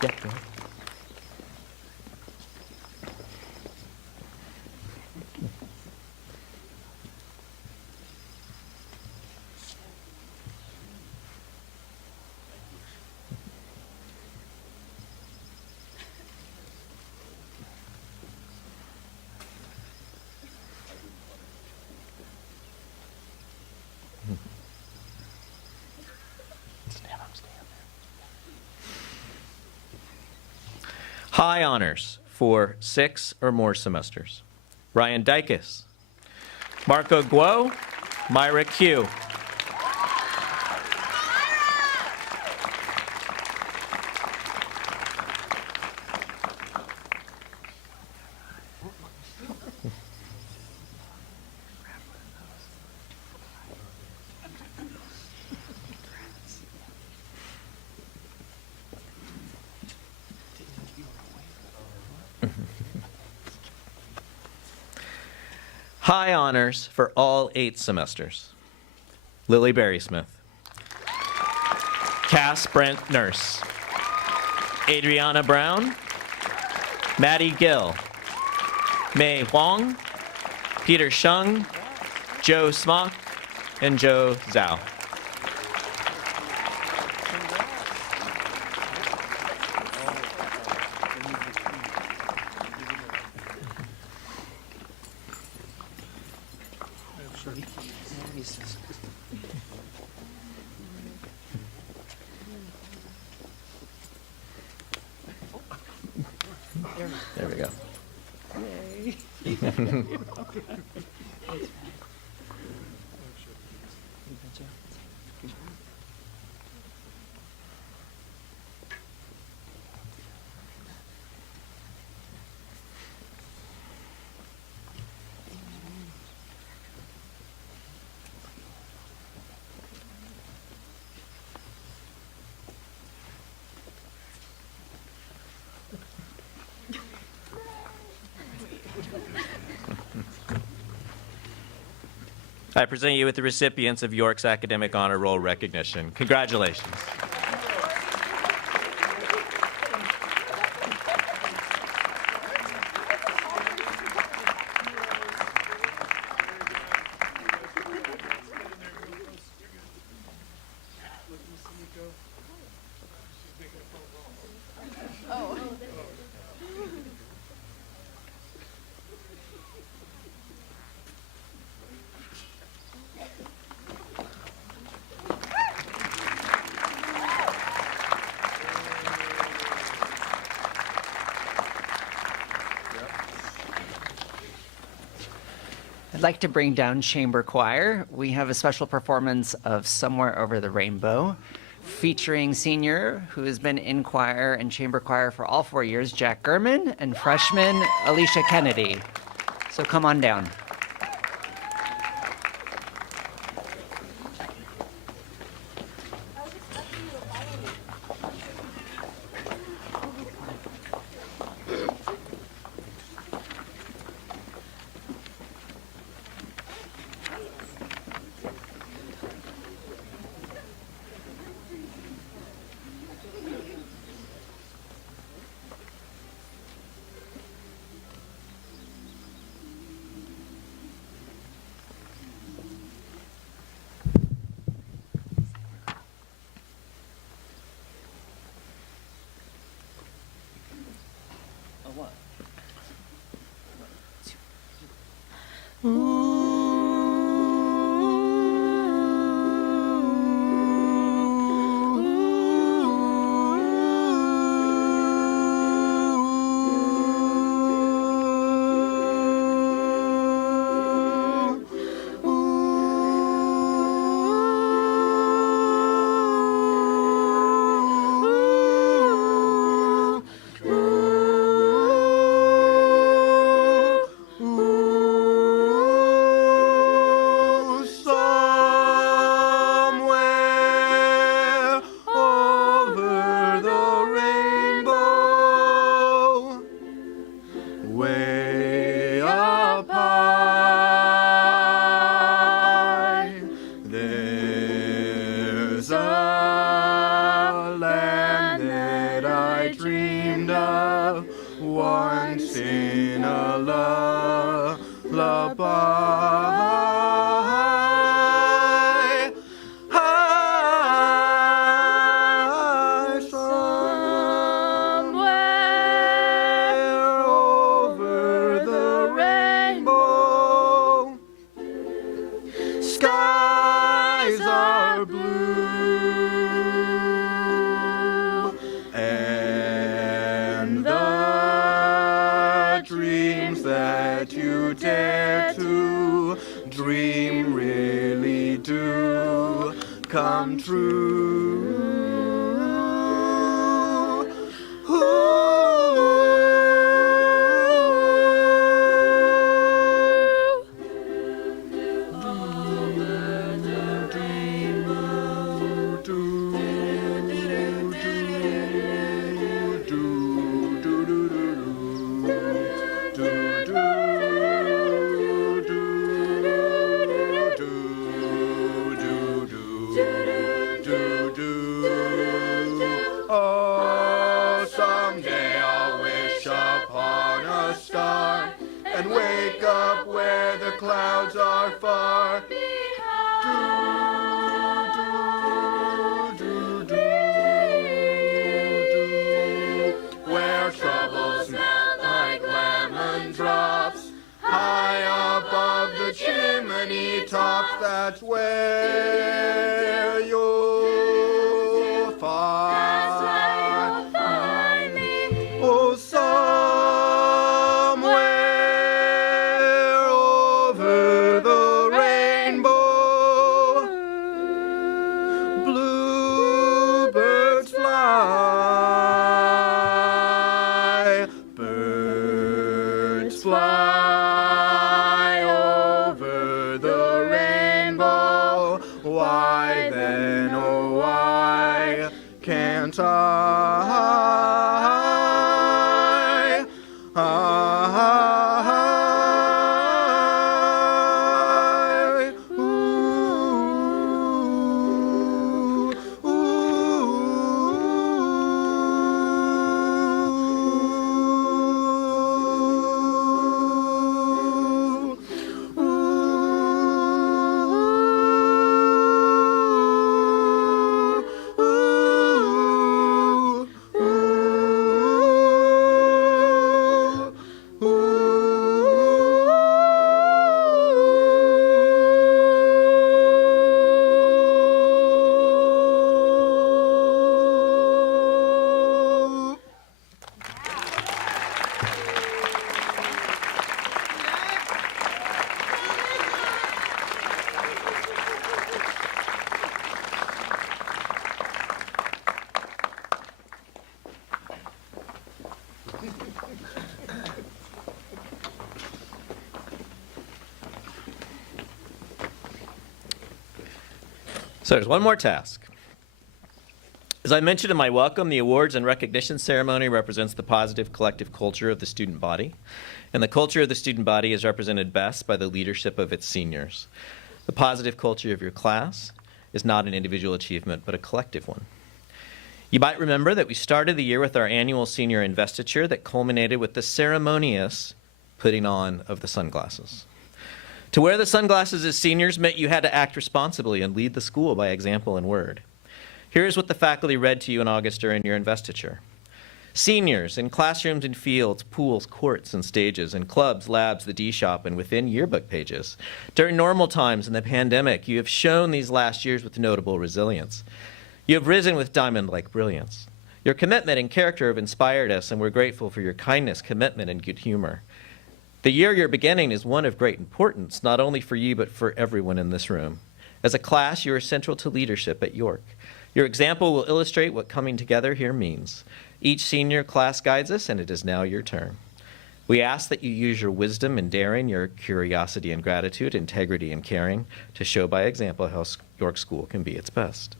Yeah, go ahead. High honors for 6 or more semesters: Ryan Dykes, Marco Guo, Myra Q. High honors for all 8 semesters. Lily Berry-Smith. Cass Brent Nurse. Adriana Brown. Maddie Gill. Mei Huang. Peter Shung. Joe Smock. And Joe Zhao. There we go. I present you with the recipients of York's Academic Honor Roll recognition. Congratulations. I'd like to bring down Chamber Choir. We have a special performance of Somewhere Over the Rainbow, featuring senior who has been in choir and chamber choir for all 4 years, Jack Gurman, and freshman Alicia Kennedy. So come on down. and wake up where the clouds are far. Where troubles melt like lemon drops, high above the chimney tops, that's where you'll find me. Oh, somewhere over the rainbow, bluebirds fly, birds fly over the rainbow. Why then, oh why can't So there's one more task. As I mentioned in my welcome, the awards and recognition ceremony represents the positive collective culture of the student body. And the culture of the student body is represented best by the leadership of its seniors. The positive culture of your class is not an individual achievement, but a collective one. You might remember that we started the year with our annual senior investiture that culminated with the ceremonious putting on of the sunglasses. To wear the sunglasses as seniors meant you had to act responsibly and lead the school by example and word. Here's what the faculty read to you in August during your investiture. Seniors in classrooms and fields, pools, courts, and stages, in clubs, labs, the D-Shop, and within yearbook pages. During normal times in the pandemic, you have shown these last years with notable resilience. You have risen with diamond-like brilliance. Your commitment and character have inspired us, and we're grateful for your kindness, commitment, and good humor. The year you're beginning is one of great importance, not only for you, but for everyone in this room. As a class, you are central to leadership at York. Your example will illustrate what coming together here means. Each senior class guides us, and it is now your turn. We ask that you use your wisdom and daring, your curiosity and gratitude, integrity and caring, to show by example how York School can be its best.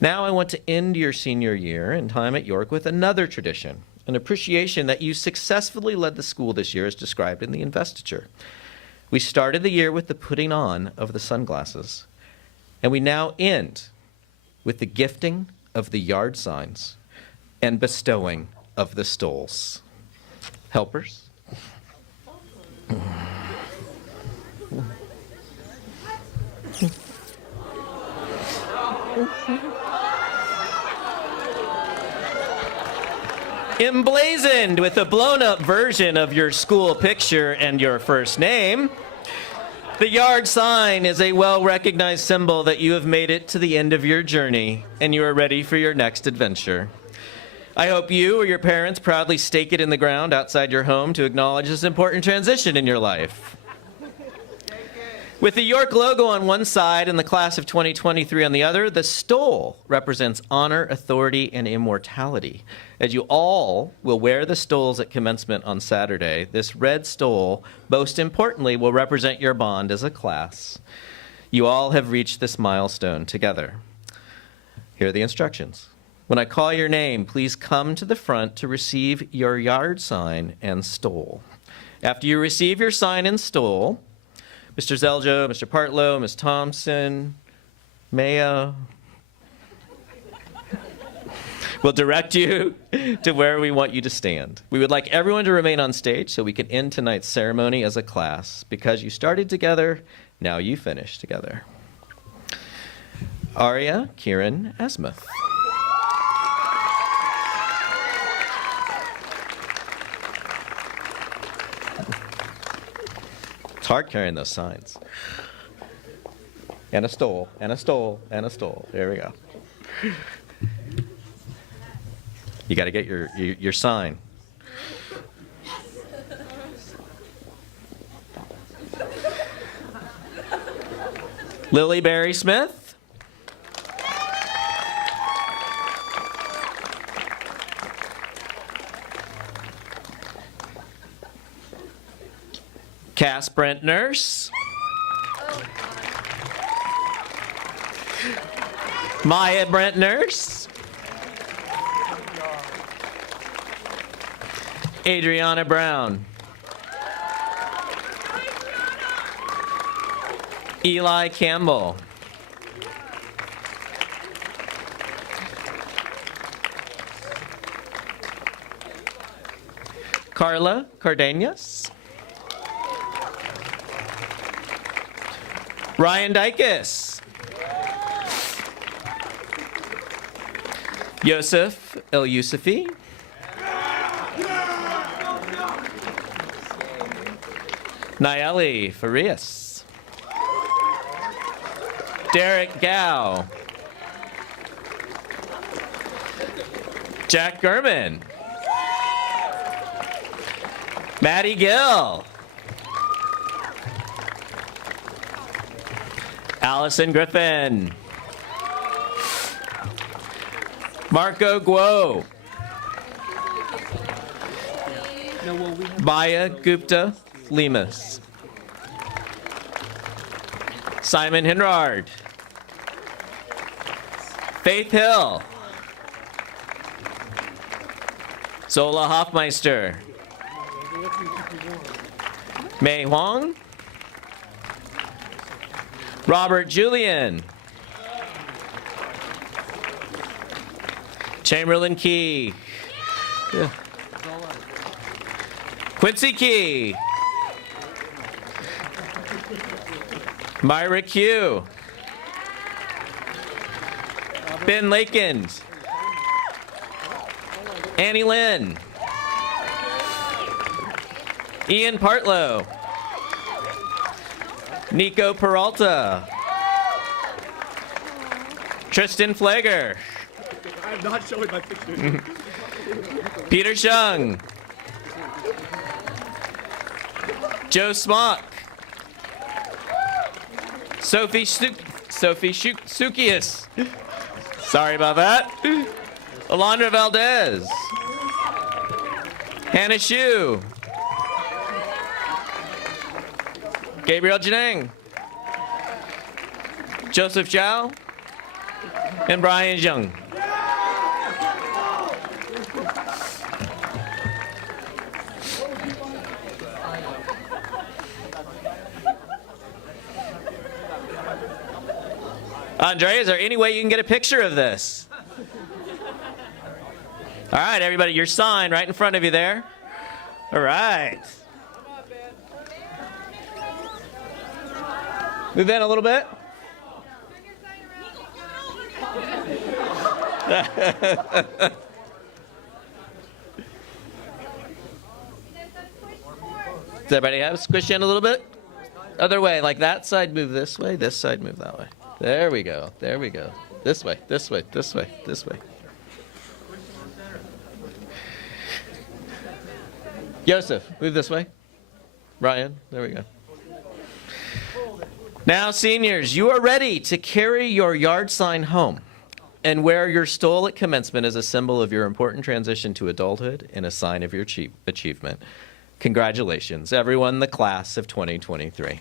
Now I want to end your senior year and time at York with another tradition, an appreciation that you successfully led the school this year as described in the investiture. We started the year with the putting on of the sunglasses, and we now end with the gifting of the yard signs and bestowing of the stoles. Helpers? Emblazoned with a blown-up version of your school picture and your first name, the yard sign is a well-recognized symbol that you have made it to the end of your journey and you are ready for your next adventure. I hope you or your parents proudly stake it in the ground outside your home to acknowledge this important transition in your life. With the York logo on one side and the class of 2023 on the other, the stole represents honor, authority, and immortality. As you all will wear the stoles at commencement on Saturday, this red stole, most importantly, will represent your bond as a class. You all have reached this milestone together. Here are the instructions. When I call your name, please come to the front to receive your yard sign and stole. After you receive your sign and stole, Mr. Zeljo, Mr. Partlow, Ms. Thompson, Maya, We'll direct you to where we want you to stand. We would like everyone to remain on stage so we can end tonight's ceremony as a class. Because you started together, now you finish together. Aria Kieran Esmuth. It's hard carrying those signs. And a stole, and a stole, and a stole. There we go. You got to get your sign. Lily Berry Smith. Cass Brent Nurse. Maya Brent Nurse. Adriana Brown. Eli Campbell. Carla Cardenas. Ryan Dykes. Yosef El Yusufi. Nayeli Farias. Derek Gow. Jack Gurman. Maddie Gill. Allison Griffin. Marco Guo. Maya Gupta Lemus. Simon Hinrard. Faith Hill. Zola Hoffmeister. Mei Huang. Robert Julian. Chamberlain Key. Yeah. Quincy Key. Myra Q. Ben Lakens. Annie Lynn. Ian Partlow. Nico Peralta. Tristan Flager. I'm not showing my picture. Peter Shung. Joe Smock. Sophie Sukius. Sorry about that. Alondra Valdez. Hannah Shu. Gabriel Janang. Joseph Zhao. And Brian Zhang. Andrea, is there any way you can get a picture of this? All right, everybody, your sign right in front of you there. All right. Move in a little bit. Does everybody have squish in a little bit? Other way, like that side move this way, this side move that way. There we go, there we go. This way, this way, this way, this way. Joseph, move this way. Ryan, there we go. Now, seniors, you are ready to carry your yard sign home and wear your stole at commencement as a symbol of your important transition to adulthood and a sign of your achievement. Congratulations, everyone in the class of 2023.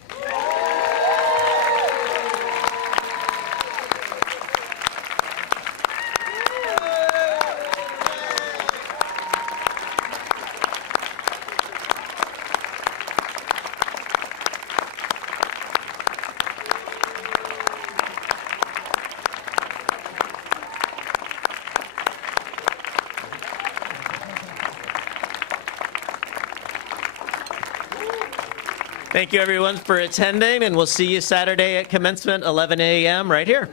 Thank you, everyone, for attending, and we'll see you Saturday at commencement, 11 a.m. right here.